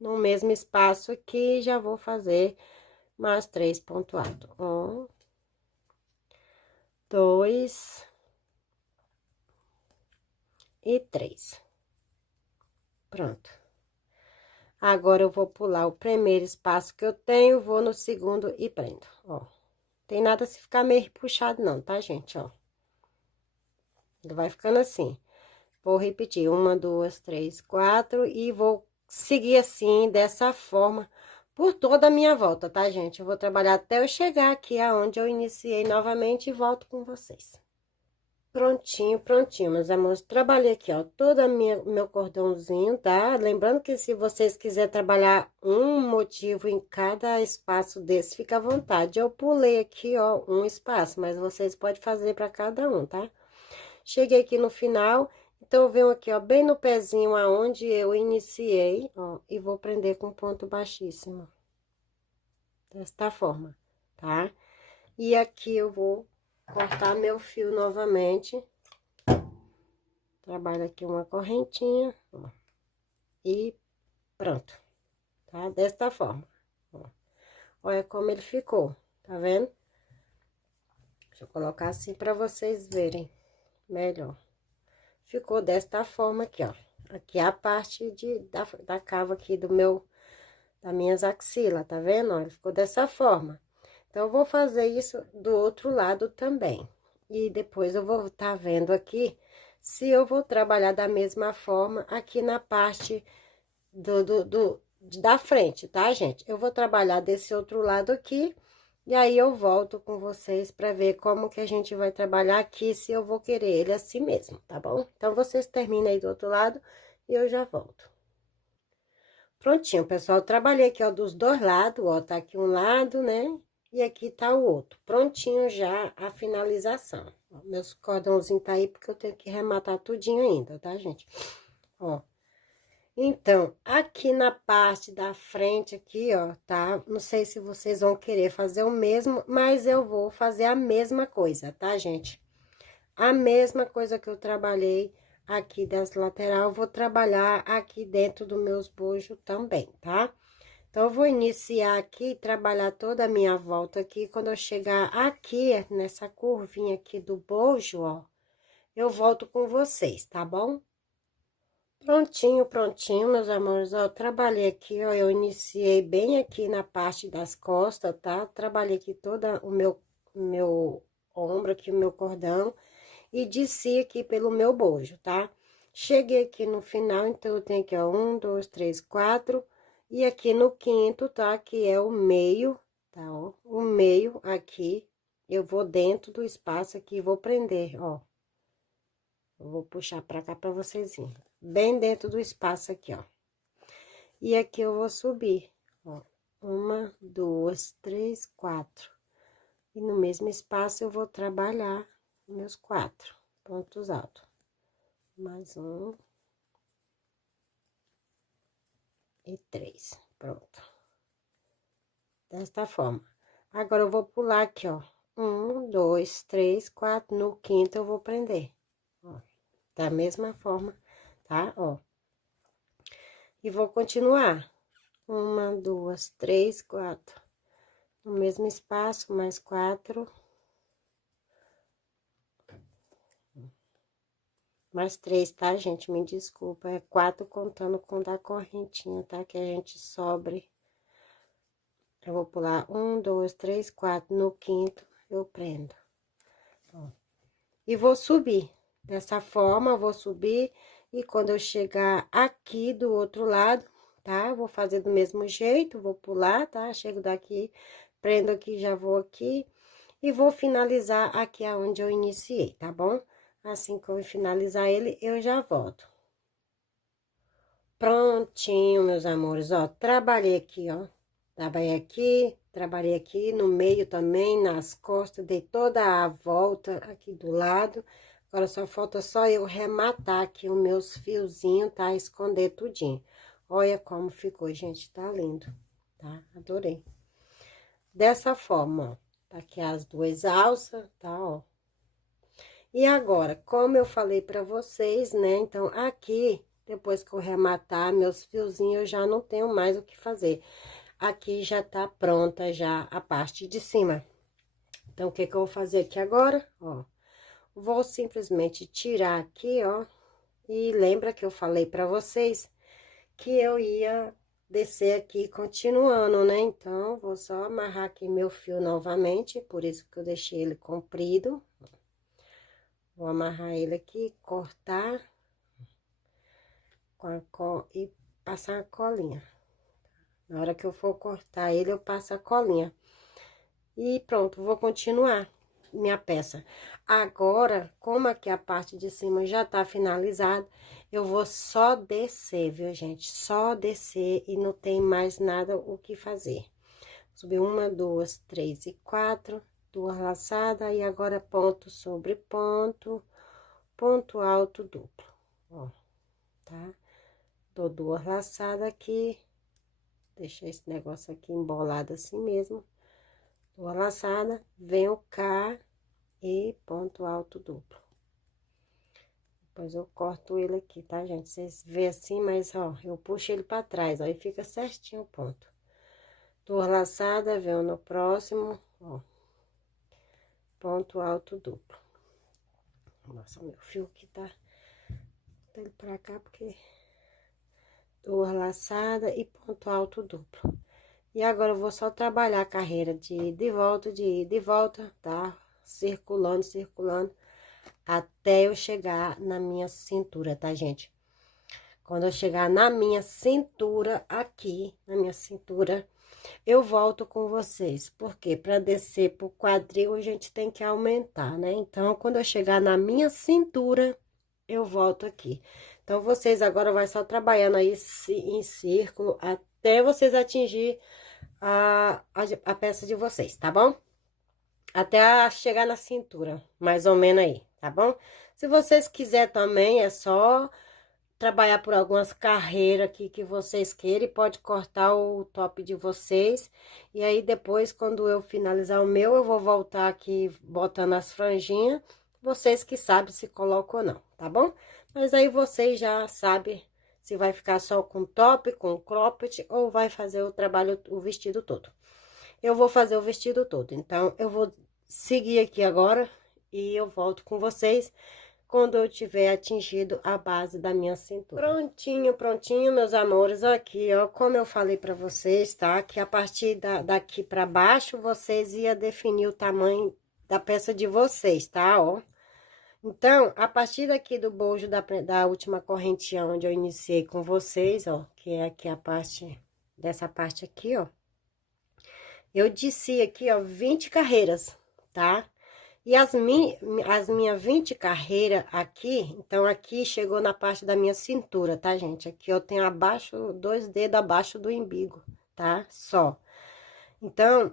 No mesmo espaço aqui, já vou fazer mais 3 pontos altos. 1, 2 e 3. Pronto. Agora, eu vou pular o primeiro espaço que eu tenho, vou no segundo e prendo, ó. Tem nada se ficar meio puxado não, tá, gente, ó. Ele vai ficando assim. Vou repetir, 1, 2, 3, 4 e vou seguir assim, dessa forma, por toda a minha volta, tá, gente? Eu vou trabalhar até eu chegar aqui aonde eu iniciei novamente e volto com vocês. Prontinho, prontinho, meus amores. Trabalhei aqui, ó, meu cordãozinho, tá? Lembrando que se vocês quiserem trabalhar um motivo em cada espaço desse, fica à vontade. Eu pulei aqui, ó, um espaço, mas vocês podem fazer para cada um, tá? Cheguei aqui no final, então eu venho aqui, ó, bem no pezinho aonde eu iniciei, ó, e vou prender com ponto baixíssimo. Desta forma, tá? E aqui eu vou cortar meu fio novamente. Trabalho aqui uma correntinha, ó, e pronto, tá? Desta forma, ó. Olha como ele ficou, tá vendo? Deixa eu colocar assim pra vocês verem melhor. Ficou desta forma aqui, ó. Aqui é a parte da cava aqui das minhas axilas, tá vendo? Ó, ele ficou dessa forma. Então, eu vou fazer isso do outro lado também. E depois eu vou tá vendo aqui se eu vou trabalhar da mesma forma aqui na parte da frente, tá, gente? Eu vou trabalhar desse outro lado aqui E aí eu volto com vocês pra ver como que a gente vai trabalhar aqui, se eu vou querer ele assim mesmo, tá bom? Então, vocês terminam aí do outro lado e eu já volto. Prontinho, pessoal, eu trabalhei aqui, ó, dos dois lados, ó, tá aqui um lado, né? E aqui tá o outro. Prontinho já a finalização. Ó, meus cordãozinhos tá aí, porque eu tenho que rematar tudinho ainda, tá, gente? Ó. Então, aqui na parte da frente aqui, ó, tá? Não sei se vocês vão querer fazer o mesmo, mas eu vou fazer a mesma coisa, tá, gente? A mesma coisa que eu trabalhei aqui dessa lateral, eu vou trabalhar aqui dentro dos meus bojos também, tá? Então, eu vou iniciar aqui, trabalhar toda a minha volta aqui. Quando eu chegar aqui, nessa curvinha aqui do bojo, ó, eu volto com vocês, tá bom? Prontinho, prontinho, meus amores, ó, eu trabalhei aqui, ó, eu iniciei bem aqui na parte das costas, tá? Trabalhei aqui toda meu ombro aqui, o meu cordão, e desci aqui pelo meu bojo, tá? Cheguei aqui no final, então, eu tenho aqui, ó, 1, 2, 3, 4, e aqui no quinto, tá? Que é o meio, tá, ó, o meio aqui, eu vou dentro do espaço aqui, vou prender, ó. Eu vou puxar pra cá pra vocês verem. Bem dentro do espaço aqui, ó. E aqui eu vou subir, ó. 1, 2, 3, 4. E no mesmo espaço eu vou trabalhar meus 4 pontos altos. Mais 1. E 3. Pronto. Desta forma. Agora, eu vou pular aqui, ó. 1, 2, 3, 4. No quinto, eu vou prender. Ó. Da mesma forma, tá? Ó. E vou continuar. 1, 2, 3, 4. No mesmo espaço, mais 4. Mais 3, tá, gente? Me desculpa. É 4 contando com da correntinha, tá? Que a gente sobre. Eu vou pular 1, 2, 3, 4. No quinto, eu prendo. Ó. E vou subir. Dessa forma, eu vou subir. E quando eu chegar aqui do outro lado, tá? Vou fazer do mesmo jeito, vou pular, tá? Chego daqui, prendo aqui, já vou aqui. E vou finalizar aqui aonde eu iniciei, tá bom? Assim que eu finalizar ele, eu já volto. Prontinho, meus amores, ó. Trabalhei aqui, ó. Trabalhei aqui no meio também, nas costas, dei toda a volta aqui do lado. Agora, só falta só eu rematar aqui os meus fiozinhos, tá? Esconder tudinho. Olha como ficou, gente, tá lindo, tá? Adorei. Dessa forma, ó. Tá aqui as duas alças, tá, ó. E agora, como eu falei pra vocês, né? Então, aqui, depois que eu rematar meus fiozinhos, eu já não tenho mais o que fazer. Aqui já tá pronta já a parte de cima. Então, o que que eu vou fazer aqui agora? Ó, vou simplesmente tirar aqui, ó. E lembra que eu falei pra vocês que eu ia descer aqui continuando, né? Então, vou só amarrar aqui meu fio novamente, por isso que eu deixei ele comprido. Vou amarrar ele aqui, cortar e passar a colinha. Na hora que eu for cortar ele, eu passo a colinha. E pronto, vou continuar minha peça. Agora, como aqui a parte de cima já tá finalizada, eu vou só descer, viu, gente? Só descer e não tem mais nada o que fazer. Subir 1, 2, 3 e 4, 2 laçadas, e agora ponto sobre ponto, ponto alto duplo, ó, tá? Dou 2 laçadas aqui, deixa esse negócio aqui embolado assim mesmo. 2 laçadas, venho cá e ponto alto duplo. Depois eu corto ele aqui, tá, gente? Vocês vê assim, mas, ó, eu puxo ele pra trás, ó, e fica certinho o ponto. 2 laçadas, venho no próximo, ó, ponto alto duplo. Nossa, meu fio aqui tá ele pra cá, porque 2 laçadas e ponto alto duplo. E agora, eu vou só trabalhar a carreira de ida e volta, de ida e volta, tá? Circulando, circulando, até eu chegar na minha cintura, tá, gente? Quando eu chegar na minha cintura, aqui, na minha cintura, eu volto com vocês. Porque para descer pro quadril, a gente tem que aumentar, né? Então, quando eu chegar na minha cintura, eu volto aqui. Então, vocês agora vai só trabalhando aí em círculo até vocês atingir a peça de vocês, tá bom? Até chegar na cintura, mais ou menos aí, tá bom? Se vocês quiserem também, é só trabalhar por algumas carreiras aqui que vocês queiram, e pode cortar o top de vocês. E aí depois, quando eu finalizar o meu, eu vou voltar aqui botando as franjinhas. Vocês que sabem se colocam ou não, tá bom? Mas aí vocês já sabem se vai ficar só com top, com cropped, ou vai fazer o trabalho, o vestido todo. Eu vou fazer o vestido todo, então eu vou seguir aqui agora e eu volto com vocês quando eu tiver atingido a base da minha cintura. Prontinho, prontinho, meus amores, aqui, ó, como eu falei pra vocês, tá? Que a partir daqui pra baixo, vocês iam definir o tamanho da peça de vocês, tá? Ó. Então, a partir daqui do bojo da última correntinha onde eu iniciei com vocês, ó, que é aqui a parte, dessa parte aqui, ó. Eu desci aqui, ó, 20 carreiras, tá? E as minhas 20 carreiras aqui, então aqui chegou na parte da minha cintura, tá, gente? Aqui eu tenho abaixo, 2 dedos abaixo do umbigo, tá? Só. Então,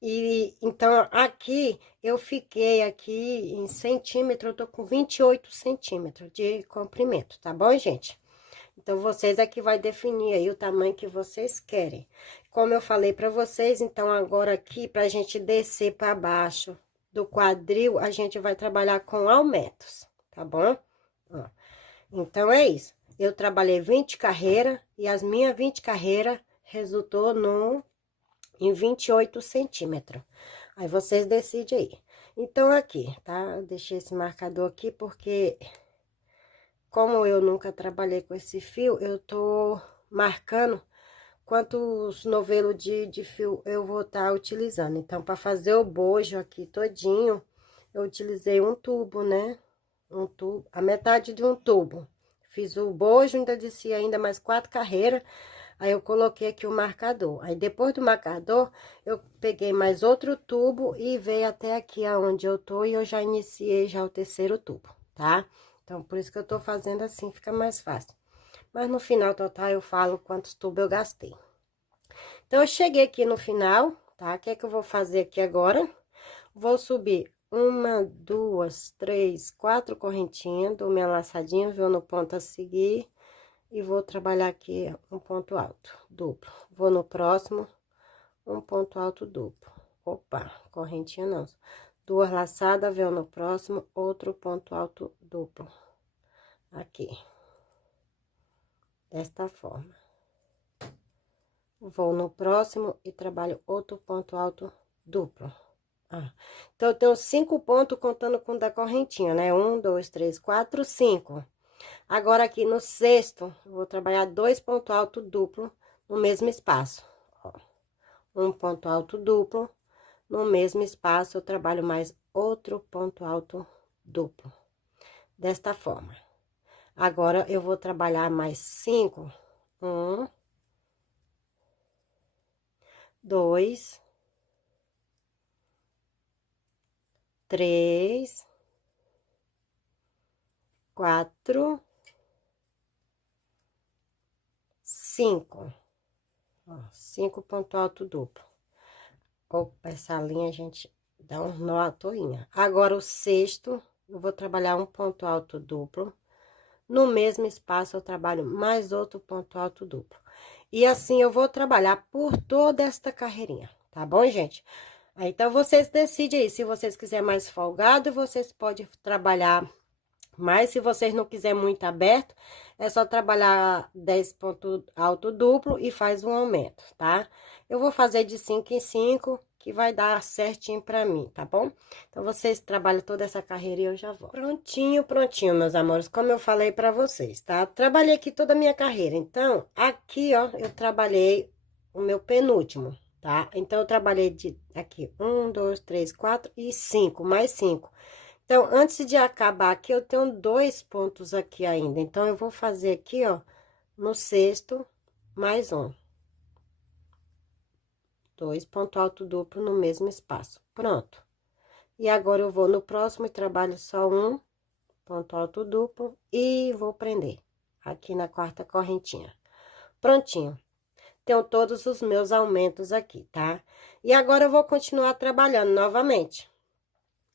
então aqui eu fiquei aqui em centímetro, eu tô com 28 centímetros de comprimento, tá bom, gente? Então, vocês é que vai definir aí o tamanho que vocês querem. Como eu falei pra vocês, então, agora aqui, pra gente descer pra baixo do quadril, a gente vai trabalhar com aumentos, tá bom? Ó. Então, é isso. Eu trabalhei 20 carreiras e as minhas 20 carreiras resultou em 28 centímetros. Aí, vocês decidem aí. Então, aqui, tá? Eu deixei esse marcador aqui porque... Como eu nunca trabalhei com esse fio, eu tô marcando quantos novelos de fio eu vou estar utilizando. Então, para fazer o bojo aqui todinho, eu utilizei um tubo, né? Um tubo, a metade de um tubo. Fiz o bojo, ainda desci ainda mais 4 carreiras. Aí, eu coloquei aqui o marcador. Aí, depois do marcador, eu peguei mais outro tubo e veio até aqui aonde eu tô. E eu já iniciei já o terceiro tubo, tá? Então, por isso que eu tô fazendo assim, fica mais fácil. Mas no final total eu falo quantos tubos eu gastei. Então, eu cheguei aqui no final, tá? O que é que eu vou fazer aqui agora? Vou subir 1, 2, 3, 4 correntinhas, dou minha laçadinha, viu, no ponto a seguir. E vou trabalhar aqui um ponto alto, duplo. Vou no próximo, um ponto alto duplo. Opa, correntinha não. 2 laçadas, véu no próximo, outro ponto alto duplo. Aqui. Desta forma. Vou no próximo e trabalho outro ponto alto duplo. Então, eu tenho 5 pontos contando com o da correntinha, né? 1, 2, 3, 4, 5. Agora, aqui no sexto, eu vou trabalhar 2 pontos altos duplo no mesmo espaço. Ó. Um ponto alto duplo. No mesmo espaço, eu trabalho mais outro ponto alto duplo. Desta forma. Agora, eu vou trabalhar mais 5. 1, 2, 3, 4, 5. Ó, 5 ponto alto duplo. Opa, essa linha a gente dá um nó à toinha. Agora, o sexto, eu vou trabalhar um ponto alto duplo. No mesmo espaço, eu trabalho mais outro ponto alto duplo. E assim, eu vou trabalhar por toda esta carreirinha, tá bom, gente? Aí, então, vocês decidem aí, se vocês quiserem mais folgado, vocês podem trabalhar mais. Se vocês não quiserem muito aberto, é só trabalhar 10 pontos alto duplo e faz um aumento, tá? Eu vou fazer de 5 em 5, que vai dar certinho pra mim, tá bom? Então, vocês trabalham toda essa carreira e eu já vou. Prontinho, prontinho, meus amores, como eu falei pra vocês, tá? Trabalhei aqui toda a minha carreira. Então, aqui, ó, eu trabalhei o meu penúltimo, tá? Então, eu trabalhei de aqui, 1, 2, 3, 4 e 5, mais 5. Então, antes de acabar aqui, eu tenho 2 pontos aqui ainda. Então, eu vou fazer aqui, ó, no sexto, mais um. 2 ponto alto duplo no mesmo espaço. Pronto. E agora eu vou no próximo e trabalho só um ponto alto duplo e vou prender aqui na quarta correntinha. Prontinho. Tenho todos os meus aumentos aqui, tá? E agora eu vou continuar trabalhando novamente.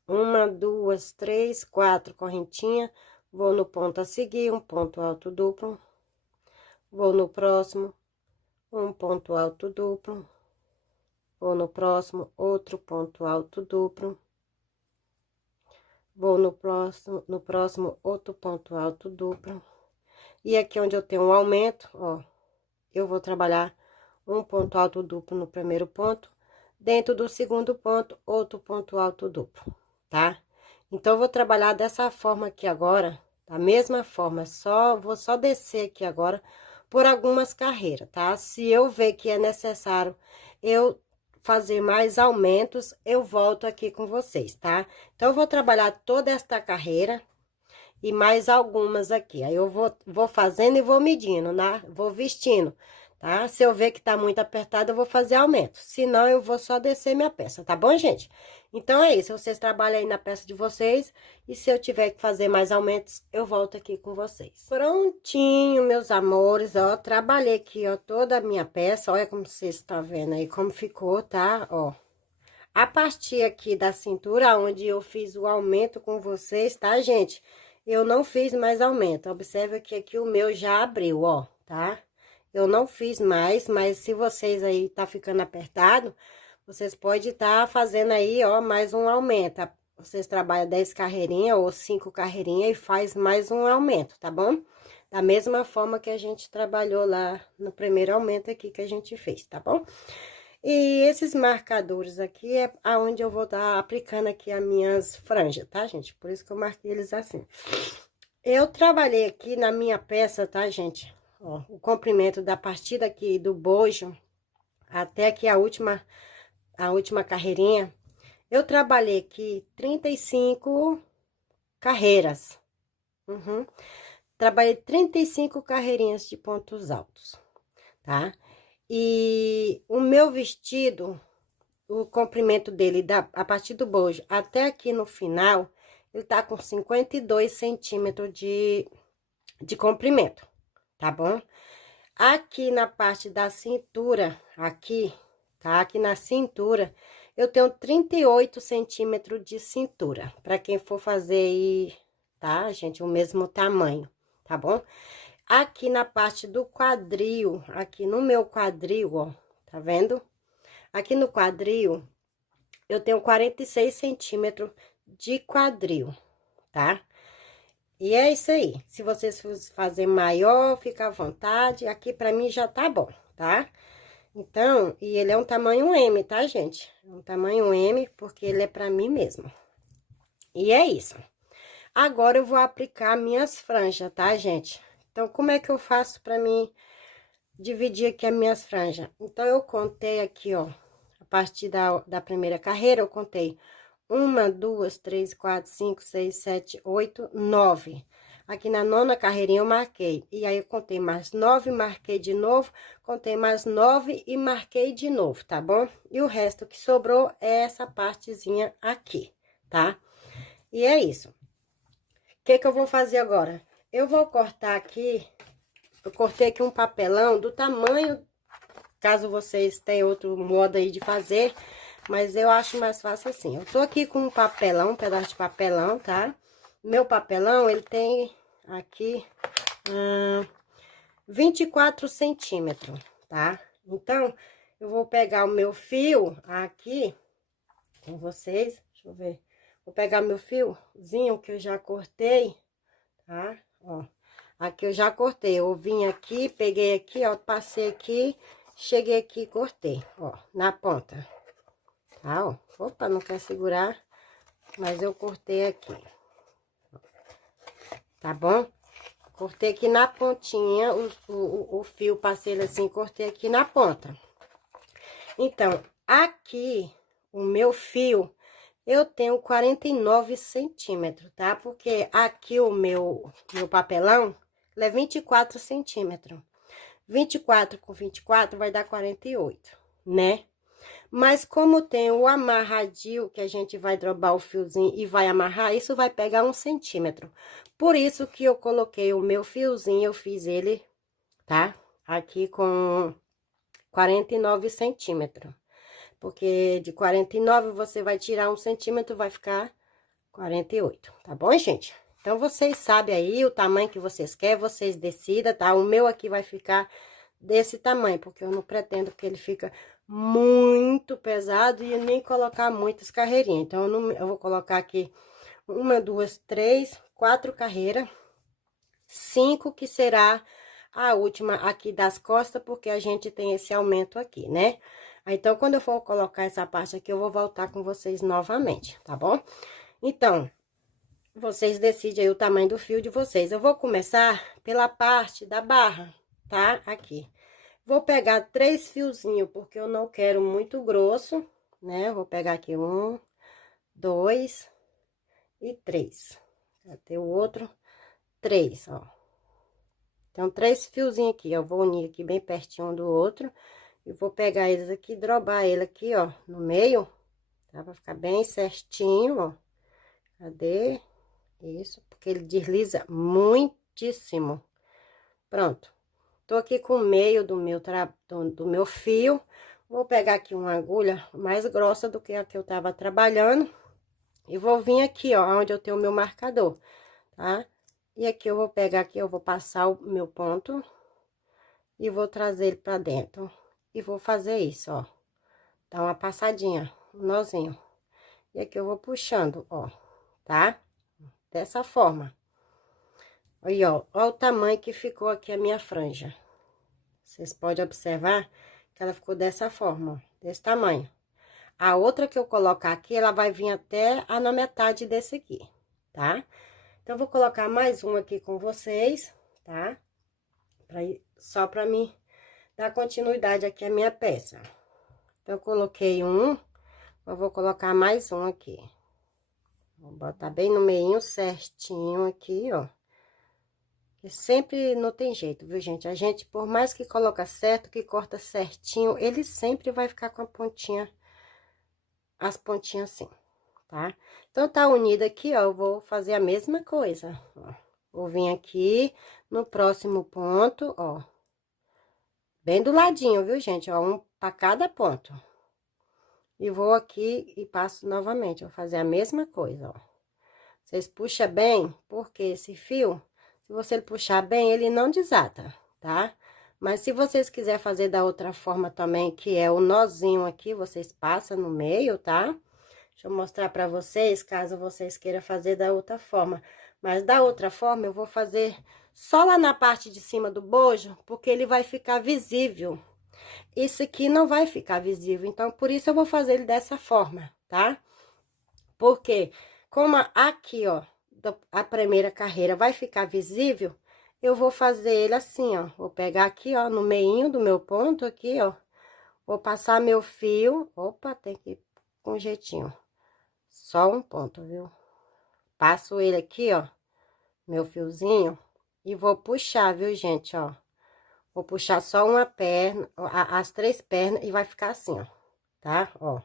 1, 2, 3, 4 correntinha. Vou no ponto a seguir, um ponto alto duplo. Vou no próximo, um ponto alto duplo. Vou no próximo, outro ponto alto duplo. Vou no próximo, outro ponto alto duplo. E aqui onde eu tenho um aumento, ó, eu vou trabalhar um ponto alto duplo no primeiro ponto. Dentro do segundo ponto, outro ponto alto duplo, tá? Então, eu vou trabalhar dessa forma aqui agora, da mesma forma, vou só descer aqui agora por algumas carreiras, tá? Se eu ver que é necessário eu fazer mais aumentos, eu volto aqui com vocês, tá? Então, eu vou trabalhar toda esta carreira e mais algumas aqui. Aí, eu vou fazendo e vou medindo, né? Vou vestindo, tá? Se eu ver que tá muito apertado, eu vou fazer aumento. Se não, eu vou só descer minha peça, tá bom, gente? Então, é isso. Vocês trabalham aí na peça de vocês. E se eu tiver que fazer mais aumentos, eu volto aqui com vocês. Prontinho, meus amores, ó. Trabalhei aqui, ó, toda a minha peça. Olha como vocês estão vendo aí, como ficou, tá? Ó. A partir aqui da cintura, onde eu fiz o aumento com vocês, tá, gente? Eu não fiz mais aumento. Observe que aqui o meu já abriu, ó, tá? Eu não fiz mais, mas se vocês aí tá ficando apertado, vocês podem estar fazendo aí, ó, mais um aumento. Vocês trabalham 10 carreirinhas ou 5 carreirinhas e faz mais um aumento, tá bom? Da mesma forma que a gente trabalhou lá no primeiro aumento aqui que a gente fez, tá bom? E esses marcadores aqui é aonde eu vou estar aplicando aqui as minhas franjas, tá, gente? Por isso que eu marquei eles assim. Eu trabalhei aqui na minha peça, tá, gente? Ó, o comprimento da partida aqui do bojo até aqui a última carreirinha. Eu trabalhei aqui 35 carreiras. Trabalhei 35 carreirinhas de pontos altos, tá? E o meu vestido, o comprimento dele, a partir do bojo até aqui no final, ele tá com 52 centímetros de comprimento, tá bom? Aqui na parte da cintura, aqui, tá? Aqui na cintura, eu tenho 38 centímetros de cintura, para quem for fazer aí, tá, gente? O mesmo tamanho, tá bom? Aqui na parte do quadril, aqui no meu quadril, ó, tá vendo? Aqui no quadril, eu tenho 46 centímetros de quadril, tá? E é isso aí. Se vocês fazer maior, fica à vontade. Aqui pra mim já tá bom, tá? Então, e ele é um tamanho M, tá, gente? Um tamanho M, porque ele é pra mim mesmo. E é isso. Agora, eu vou aplicar minhas franjas, tá, gente? Então, como é que eu faço pra mim dividir aqui as minhas franjas? Então, eu contei aqui, ó, a partir da primeira carreira, eu contei 1, 2, 3, 4, 5, 6, 7, 8, 9. Aqui na nona carreirinha eu marquei. E aí, eu contei mais 9, marquei de novo, contei mais 9 e marquei de novo, tá bom? E o resto que sobrou é essa partezinha aqui, tá? E é isso. O que eu vou fazer agora? Eu vou cortar aqui, eu cortei aqui um papelão do tamanho, caso vocês tenham outro modo aí de fazer, mas eu acho mais fácil assim. Eu tô aqui com um papelão, um pedaço de papelão, tá? Meu papelão, ele tem aqui 24 centímetros, tá? Então, eu vou pegar o meu fio aqui com vocês. Deixa eu ver. Vou pegar meu fiozinho que eu já cortei, tá? Ó, aqui eu já cortei. Eu vim aqui, peguei aqui, ó, passei aqui, cheguei aqui e cortei, ó, na ponta. Tá, ó. Opa, não quer segurar, mas eu cortei aqui. Tá bom? Cortei aqui na pontinha, o fio, passei ele assim, cortei aqui na ponta. Então, aqui, o meu fio, eu tenho 49 centímetros, tá? Porque aqui o meu papelão, ele é 24 centímetros. 24 com 24 vai dar 48, né? Mas como tem o amarradinho, que a gente vai drobar o fiozinho e vai amarrar, isso vai pegar 1 centímetro. Por isso que eu coloquei o meu fiozinho, eu fiz ele, tá? Aqui com 49 centímetros. Porque de 49 você vai tirar 1 centímetro, vai ficar 48, tá bom, gente? Então, vocês sabem aí o tamanho que vocês querem, vocês decidam, tá? O meu aqui vai ficar desse tamanho, porque eu não pretendo que ele fica muito pesado e nem colocar muitas carreirinhas. Então, eu vou colocar aqui 1, 2, 3, 4 carreiras, 5 que será a última aqui das costas, porque a gente tem esse aumento aqui, né? Então, quando eu for colocar essa parte aqui, eu vou voltar com vocês novamente, tá bom? Então, vocês decidem aí o tamanho do fio de vocês. Eu vou começar pela parte da barra, tá? Aqui. Vou pegar 3 fiozinhos, porque eu não quero muito grosso, né? Vou pegar aqui 1, 2 e 3. Cadê o outro? 3, ó. Então, 3 fiozinhos aqui, eu vou unir aqui bem pertinho um do outro. E vou pegar eles aqui, drobar ele aqui, ó, no meio, tá? Pra ficar bem certinho, ó. Cadê? Isso, porque ele desliza muitíssimo. Pronto. Tô aqui com o meio do meu fio. Vou pegar aqui uma agulha mais grossa do que a que eu tava trabalhando. E vou vir aqui, ó, onde eu tenho o meu marcador, tá? E aqui eu vou pegar aqui, eu vou passar o meu ponto. E vou trazer ele pra dentro. E vou fazer isso, ó. Dar uma passadinha, um nozinho. E aqui eu vou puxando, ó, tá? Dessa forma. Aí, ó o tamanho que ficou aqui a minha franja. Vocês podem observar que ela ficou dessa forma, ó, desse tamanho. A outra que eu colocar aqui, ela vai vir até na metade desse aqui, tá? Então, eu vou colocar mais um aqui com vocês, tá? Só pra mim dar continuidade aqui à minha peça. Então, eu coloquei um, eu vou colocar mais um aqui. Vou botar bem no meinho certinho aqui, ó. E sempre não tem jeito, viu, gente? A gente, por mais que coloca certo, que corta certinho, ele sempre vai ficar com a pontinha, as pontinhas assim, tá? Então, tá unido aqui, ó, eu vou fazer a mesma coisa, ó. Vou vir aqui no próximo ponto, ó. Bem do ladinho, viu, gente? Ó, um pra cada ponto. E vou aqui e passo novamente, vou fazer a mesma coisa, ó. Vocês puxam bem, porque esse fio, se você puxar bem, ele não desata, tá? Mas se vocês quiserem fazer da outra forma também, que é o nozinho aqui, vocês passam no meio, tá? Deixa eu mostrar pra vocês, caso vocês queiram fazer da outra forma. Mas da outra forma, eu vou fazer só lá na parte de cima do bojo, porque ele vai ficar visível. Esse aqui não vai ficar visível, então, por isso eu vou fazer ele dessa forma, tá? Porque, como aqui, ó, a primeira carreira vai ficar visível, eu vou fazer ele assim, ó. Vou pegar aqui, ó, no meinho do meu ponto aqui, ó. Vou passar meu fio. Opa, tem que ir com jeitinho. Só um ponto, viu? Passo ele aqui, ó, meu fiozinho, e vou puxar, viu, gente, ó. Vou puxar só uma perna, as 3 pernas, e vai ficar assim, ó, tá? Ó,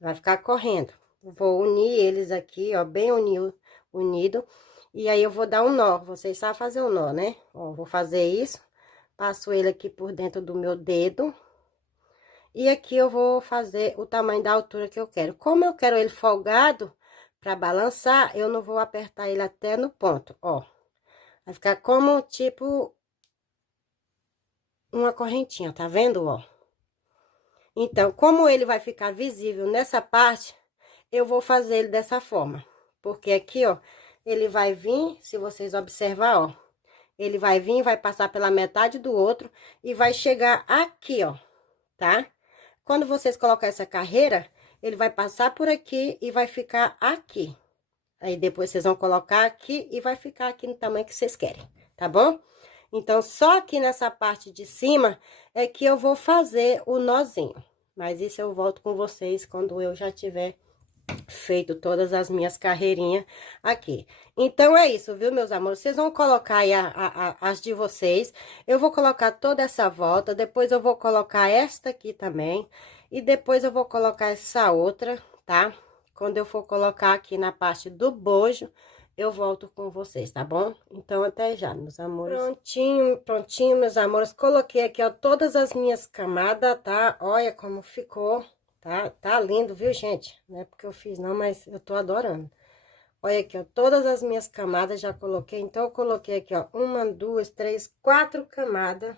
vai ficar correndo. Vou unir eles aqui, ó, bem unido. E aí, eu vou dar um nó. Vocês sabem fazer um nó, né? Ó, vou fazer isso. Passo ele aqui por dentro do meu dedo. E aqui eu vou fazer o tamanho da altura que eu quero. Como eu quero ele folgado pra balançar, eu não vou apertar ele até no ponto, ó. Vai ficar como, tipo, uma correntinha, tá vendo, ó? Então, como ele vai ficar visível nessa parte, eu vou fazer ele dessa forma. Porque aqui, ó, ele vai vir, se vocês observar, ó, ele vai vir, vai passar pela metade do outro e vai chegar aqui, ó, tá? Quando vocês colocar essa carreira, ele vai passar por aqui e vai ficar aqui. Aí, depois vocês vão colocar aqui e vai ficar aqui no tamanho que vocês querem, tá bom? Então, só aqui nessa parte de cima é que eu vou fazer o nozinho. Mas isso eu volto com vocês quando eu já tiver feito todas as minhas carreirinhas aqui. Então, é isso, viu, meus amores? Vocês vão colocar aí as de vocês. Eu vou colocar toda essa volta, depois eu vou colocar esta aqui também. E depois eu vou colocar essa outra, tá? Quando eu for colocar aqui na parte do bojo, eu volto com vocês, tá bom? Então, até já, meus amores. Prontinho, prontinho, meus amores. Coloquei aqui, ó, todas as minhas camadas, tá? Olha como ficou, tá? Tá lindo, viu, gente? Não é porque eu fiz, não, mas eu tô adorando. Olha aqui, ó, todas as minhas camadas já coloquei. Então, eu coloquei aqui, ó, 1, 2, 3, 4 camadas,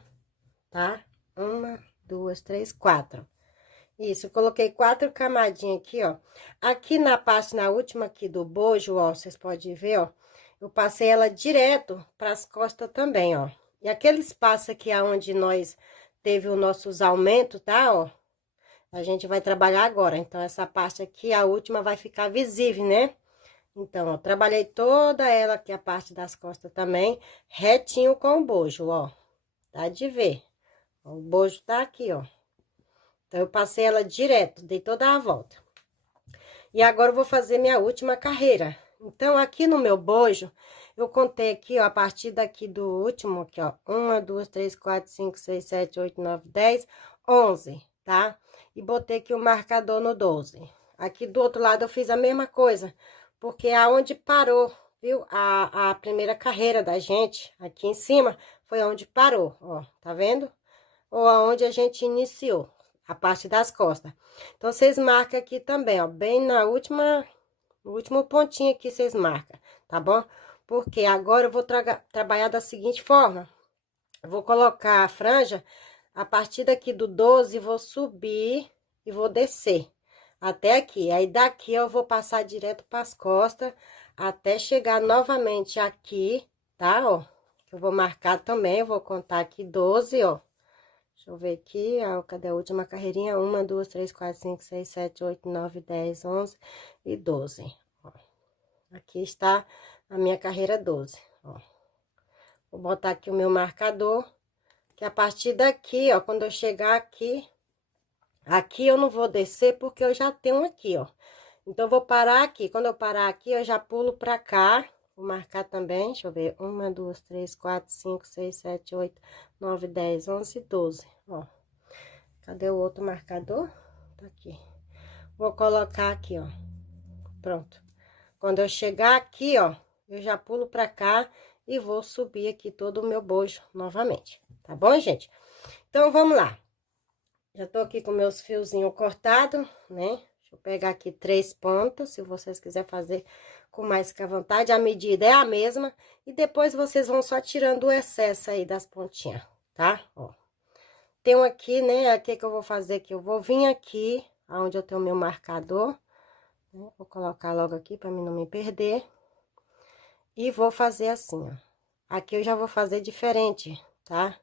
tá? 1, 2, 3, 4. Isso, eu coloquei 4 camadinhas aqui, ó. Aqui na parte, na última aqui do bojo, ó, vocês podem ver, ó. Eu passei ela direto para as costas também, ó. E aquele espaço aqui aonde nós teve os nossos aumentos, tá, ó. A gente vai trabalhar agora. Então, essa parte aqui, a última, vai ficar visível, né? Então, ó, trabalhei toda ela aqui, a parte das costas também, retinho com o bojo, ó. Tá de ver. O bojo tá aqui, ó. Então, eu passei ela direto, dei toda a volta. E agora eu vou fazer minha última carreira. Então, aqui no meu bojo, eu contei aqui, ó, a partir daqui do último, aqui, ó. 1, 2, 3, 4, 5, 6, 7, 8, 9, 10, 11, tá? E botei aqui o marcador no 12. Aqui do outro lado eu fiz a mesma coisa, porque aonde parou, viu? A primeira carreira da gente, aqui em cima, foi onde parou, ó, tá vendo? Ou aonde a gente iniciou, a parte das costas. Então, vocês marcam aqui também, ó, bem na última, no último pontinho aqui, vocês marcam, tá bom? Porque agora eu vou trabalhar da seguinte forma. Eu vou colocar a franja a partir daqui do 12, vou subir e vou descer até aqui. Aí, daqui eu vou passar direto para as costas, até chegar novamente aqui, tá? Ó, eu vou marcar também, eu vou contar aqui 12, ó. Deixa eu ver aqui, ó, cadê a última carreirinha? 1, 2, 3, 4, 5, 6, 7, 8, 9, 10, 11 e 12. Ó. Aqui está a minha carreira 12, ó. Vou botar aqui o meu marcador, que a partir daqui, ó, quando eu chegar aqui, aqui eu não vou descer porque eu já tenho aqui, ó. Então, eu vou parar aqui. Quando eu parar aqui, eu já pulo pra cá. Vou marcar também, deixa eu ver. 1, 2, 3, 4, 5, 6, 7, 8, 9, 10, 11, 12. Ó. Cadê o outro marcador? Tá aqui. Vou colocar aqui, ó. Pronto. Quando eu chegar aqui, ó, eu já pulo pra cá e vou subir aqui todo o meu bojo novamente. Tá bom, gente? Então, vamos lá. Já tô aqui com meus fiozinhos cortados, né? Deixa eu pegar aqui 3 pontas, se vocês quiserem fazer com mais que à vontade. A medida é a mesma. E depois vocês vão só tirando o excesso aí das pontinhas, tá? Ó. Tenho aqui, né? Aqui que eu vou fazer aqui. Eu vou vir aqui, onde eu tenho o meu marcador. Né? Vou colocar logo aqui pra mim não me perder. E vou fazer assim, ó. Aqui eu já vou fazer diferente, tá?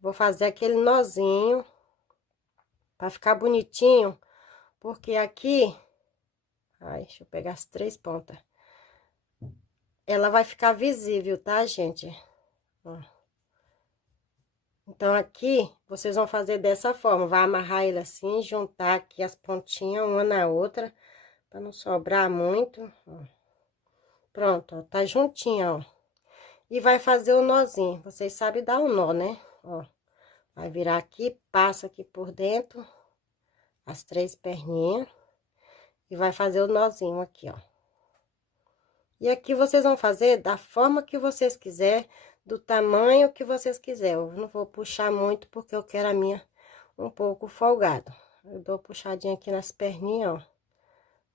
Vou fazer aquele nozinho pra ficar bonitinho. Porque aqui... Ai, deixa eu pegar as 3 pontas. Ela vai ficar visível, tá, gente? Ó. Então, aqui, vocês vão fazer dessa forma. Vai amarrar ele assim, juntar aqui as pontinhas uma na outra, pra não sobrar muito, ó. Pronto, ó, tá juntinho, ó. E vai fazer o nozinho. Vocês sabem dar o nó, né? Ó, vai virar aqui, passa aqui por dentro, as 3 perninhas. E vai fazer o nozinho aqui, ó. E aqui vocês vão fazer da forma que vocês quiserem, do tamanho que vocês quiserem. Eu não vou puxar muito, porque eu quero a minha um pouco folgado. Eu dou puxadinha aqui nas perninhas,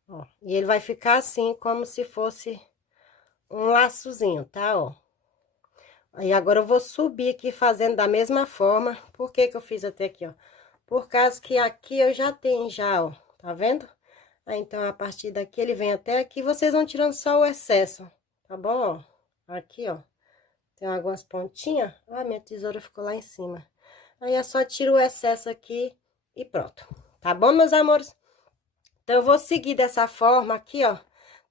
ó. Ó. E ele vai ficar assim, como se fosse um laçozinho, tá, ó. Aí, agora eu vou subir aqui fazendo da mesma forma. Por que que eu fiz até aqui, ó? Por causa que aqui eu já tenho já, ó. Tá vendo? Aí, então, a partir daqui, ele vem até aqui, vocês vão tirando só o excesso, tá bom, ó? Aqui, ó, tem algumas pontinhas. Ah, minha tesoura ficou lá em cima. Aí, é só tiro o excesso aqui e pronto. Tá bom, meus amores? Então, eu vou seguir dessa forma aqui, ó,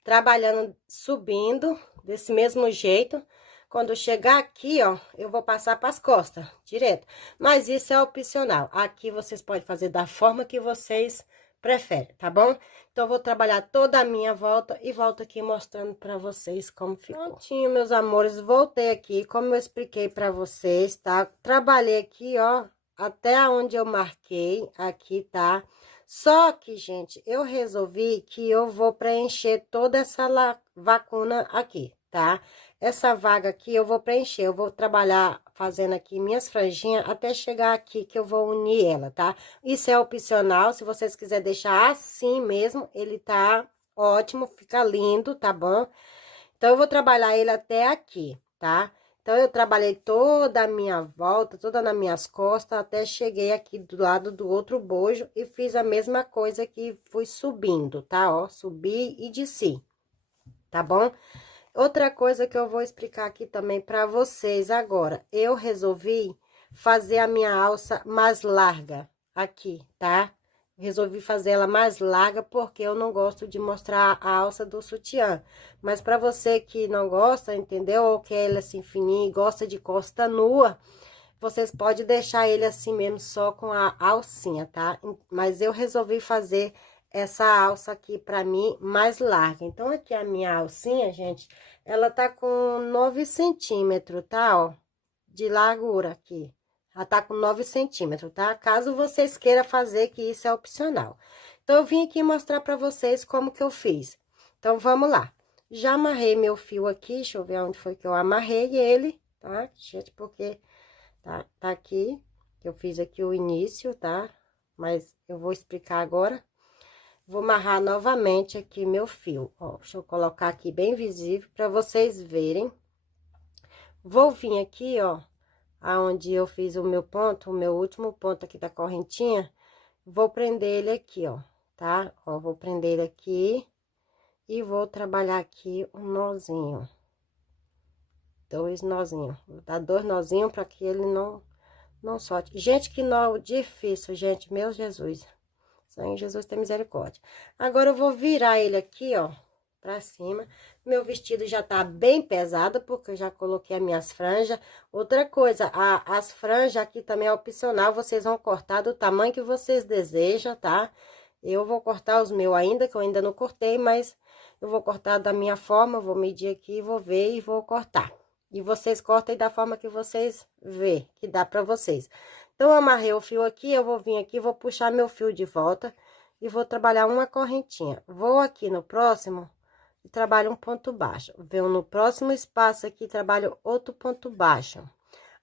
trabalhando, subindo, desse mesmo jeito. Quando chegar aqui, ó, eu vou passar para as costas, direto. Mas isso é opcional. Aqui, vocês podem fazer da forma que vocês preferem, tá bom? Então, eu vou trabalhar toda a minha volta e volto aqui mostrando pra vocês como ficou. Prontinho, meus amores, voltei aqui, como eu expliquei pra vocês, tá? Trabalhei aqui, ó, até onde eu marquei, aqui, tá? Só que, gente, eu resolvi que eu vou preencher toda essa lacuna aqui, tá? Essa vaga aqui eu vou preencher, eu vou trabalhar fazendo aqui minhas franjinhas até chegar aqui que eu vou unir ela, tá? Isso é opcional, se vocês quiserem deixar assim mesmo, ele tá ótimo, fica lindo, tá bom? Então, eu vou trabalhar ele até aqui, tá? Então, eu trabalhei toda a minha volta, toda nas minhas costas, até cheguei aqui do lado do outro bojo e fiz a mesma coisa que fui subindo, tá? Ó, subi e desci, tá bom? Outra coisa que eu vou explicar aqui também pra vocês agora, eu resolvi fazer a minha alça mais larga aqui, tá? Resolvi fazer ela mais larga porque eu não gosto de mostrar a alça do sutiã. Mas para você que não gosta, entendeu? Ou quer ele assim fininho e gosta de costa nua, vocês podem deixar ele assim mesmo só com a alcinha, tá? Mas eu resolvi fazer essa alça aqui pra mim mais larga. Então, aqui a minha alcinha, gente, ela tá com 9 centímetros, tá? Ó, de largura aqui. Ela tá com 9 centímetros, tá? Caso vocês queiram fazer, que isso é opcional. Então, eu vim aqui mostrar pra vocês como que eu fiz. Então, vamos lá. Já amarrei meu fio aqui, deixa eu ver onde foi que eu amarrei ele, tá? Gente, porque tá aqui, eu fiz aqui o início, tá? Mas eu vou explicar agora. Vou amarrar novamente aqui meu fio, ó. Deixa eu colocar aqui bem visível para vocês verem. Vou vir aqui, ó, aonde eu fiz o meu ponto, o meu último ponto aqui da correntinha. Vou prender ele aqui, ó, tá? Ó, vou prender ele aqui e vou trabalhar aqui um nozinho. Dois nozinhos. Vou dar 2 nozinhos para que ele não solte. Gente, que nó difícil, gente. Meu Jesus. Senhor Jesus, tem misericórdia. Agora, eu vou virar ele aqui, ó, pra cima. Meu vestido já tá bem pesado, porque eu já coloquei as minhas franjas. Outra coisa, as franjas aqui também é opcional. Vocês vão cortar do tamanho que vocês desejam, tá? Eu vou cortar os meus ainda, que eu ainda não cortei, mas eu vou cortar da minha forma. Vou medir aqui, vou ver e vou cortar. E vocês cortem da forma que vocês vê, que dá pra vocês. Então, eu amarrei o fio aqui, eu vou vir aqui, vou puxar meu fio de volta e vou trabalhar uma correntinha. Vou aqui no próximo e trabalho um ponto baixo. Venho no próximo espaço aqui, trabalho outro ponto baixo.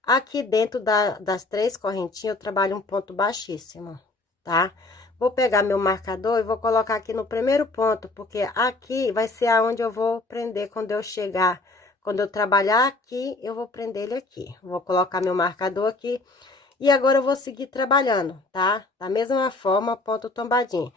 Aqui dentro das 3 correntinhas, eu trabalho um ponto baixíssimo, tá? Vou pegar meu marcador e vou colocar aqui no primeiro ponto, porque aqui vai ser aonde eu vou prender quando eu chegar. Quando eu trabalhar aqui, eu vou prender ele aqui. Vou colocar meu marcador aqui. E agora eu vou seguir trabalhando, tá? Da mesma forma, ponto tombadinho.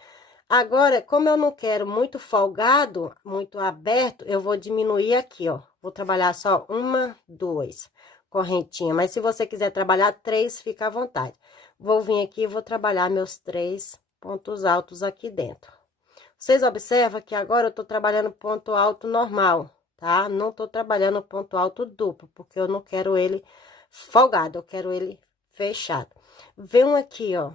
Agora, como eu não quero muito folgado, muito aberto, eu vou diminuir aqui, ó. Vou trabalhar só 1, 2 correntinha. Mas se você quiser trabalhar 3, fica à vontade. Vou vir aqui e vou trabalhar meus 3 pontos altos aqui dentro. Vocês observam que agora eu tô trabalhando ponto alto normal, tá? Não tô trabalhando ponto alto duplo, porque eu não quero ele folgado, eu quero ele fechado. Venho aqui, ó,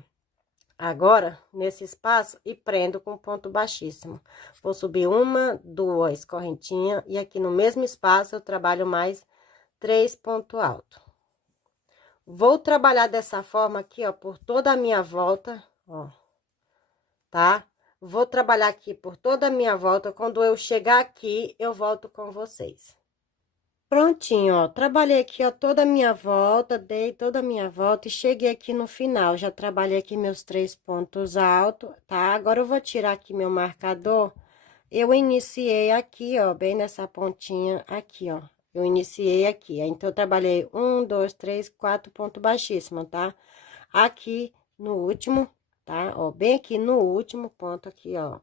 agora, nesse espaço, e prendo com ponto baixíssimo. Vou subir 1, 2 correntinhas, e aqui no mesmo espaço eu trabalho mais 3 pontos altos. Vou trabalhar dessa forma aqui, ó, por toda a minha volta, ó, tá? Vou trabalhar aqui por toda a minha volta, quando eu chegar aqui, eu volto com vocês. Prontinho, ó, trabalhei aqui, ó, toda a minha volta, dei toda a minha volta e cheguei aqui no final. Já trabalhei aqui meus 3 pontos altos, tá? Agora eu vou tirar aqui meu marcador. Eu iniciei aqui, ó, bem nessa pontinha aqui, ó. Eu iniciei aqui, então, eu trabalhei 1, 2, 3, 4 pontos baixíssimos, tá? Aqui no último, tá? Ó, bem aqui no último ponto aqui, ó.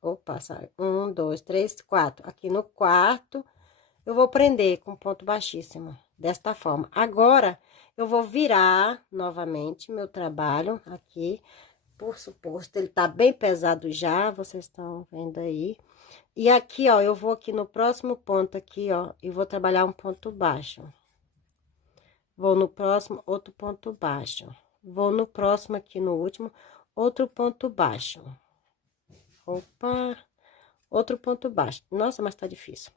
Opa, sai. 1, 2, 3, 4. Aqui no quarto. Eu vou prender com ponto baixíssimo, desta forma. Agora, eu vou virar novamente meu trabalho aqui. Por suposto, ele tá bem pesado já, vocês estão vendo aí. E aqui, ó, eu vou aqui no próximo ponto aqui, ó, e vou trabalhar um ponto baixo. Vou no próximo, outro ponto baixo. Vou no próximo aqui, no último, outro ponto baixo. Opa, outro ponto baixo. Nossa, mas tá difícil.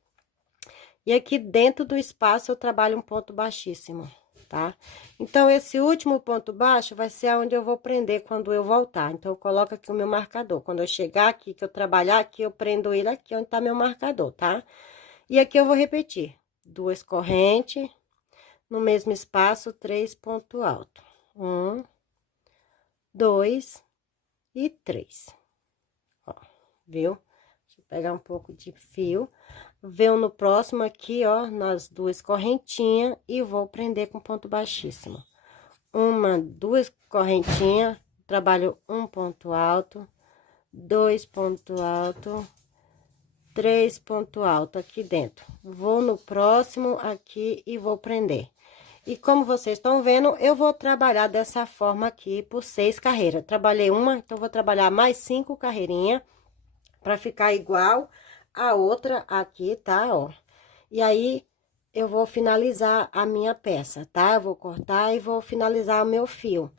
E aqui dentro do espaço eu trabalho um ponto baixíssimo. tá? Então, esse último ponto baixo vai ser onde eu vou prender quando eu voltar. Então, eu coloco aqui o meu marcador. Quando eu chegar aqui, que eu trabalhar aqui, eu prendo ele aqui onde tá meu marcador, tá? E aqui eu vou repetir. 2 correntes, no mesmo espaço, 3 pontos altos. 1, 2 e 3. Ó, viu? Deixa eu pegar um pouco de fio. Venho no próximo aqui, ó, nas 2 correntinhas e vou prender com ponto baixíssimo. 2 correntinhas, trabalho um ponto alto, 2 pontos alto, 3 pontos alto aqui dentro. Vou no próximo aqui e vou prender. E como vocês estão vendo, eu vou trabalhar dessa forma aqui por 6 carreiras. Trabalhei uma, então vou trabalhar mais 5 carreirinhas para ficar igual a outra aqui, tá? Ó. E aí, eu vou finalizar a minha peça, tá? Eu vou cortar e vou finalizar o meu fio.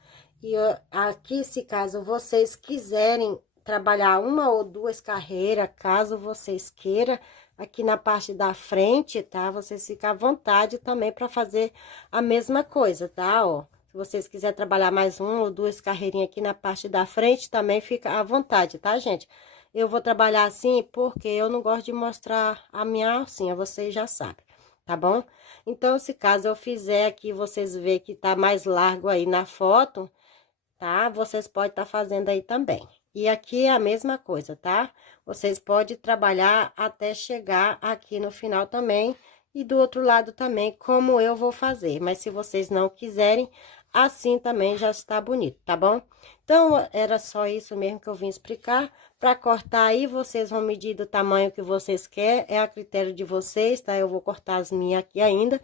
E aqui, se caso vocês quiserem trabalhar uma ou 2 carreiras, caso vocês queiram, aqui na parte da frente, tá? Vocês ficam à vontade também para fazer a mesma coisa, tá? Ó, se vocês quiserem trabalhar mais 1 ou 2 carreirinhas aqui na parte da frente, também fica à vontade, tá, gente? Eu vou trabalhar assim porque eu não gosto de mostrar a minha alcinha, vocês já sabem, tá bom? Então, se caso eu fizer aqui, vocês verem que tá mais largo aí na foto, tá? Vocês podem estar fazendo aí também. E aqui é a mesma coisa, tá? Vocês podem trabalhar até chegar aqui no final também. E do outro lado também, como eu vou fazer. Mas se vocês não quiserem, assim também já está bonito, tá bom? Então, era só isso mesmo que eu vim explicar. Para cortar aí, vocês vão medir do tamanho que vocês querem. É a critério de vocês, tá? Eu vou cortar as minhas aqui ainda,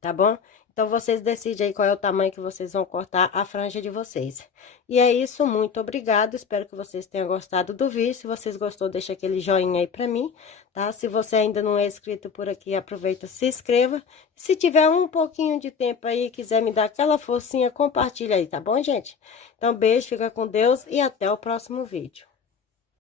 tá bom? Então, vocês decidem aí qual é o tamanho que vocês vão cortar a franja de vocês. E é isso, muito obrigada, espero que vocês tenham gostado do vídeo. Se vocês gostou, deixa aquele joinha aí pra mim, tá? Se você ainda não é inscrito por aqui, aproveita, se inscreva. Se tiver um pouquinho de tempo aí, quiser me dar aquela forcinha, compartilha aí, tá bom, gente? Então, beijo, fica com Deus e até o próximo vídeo.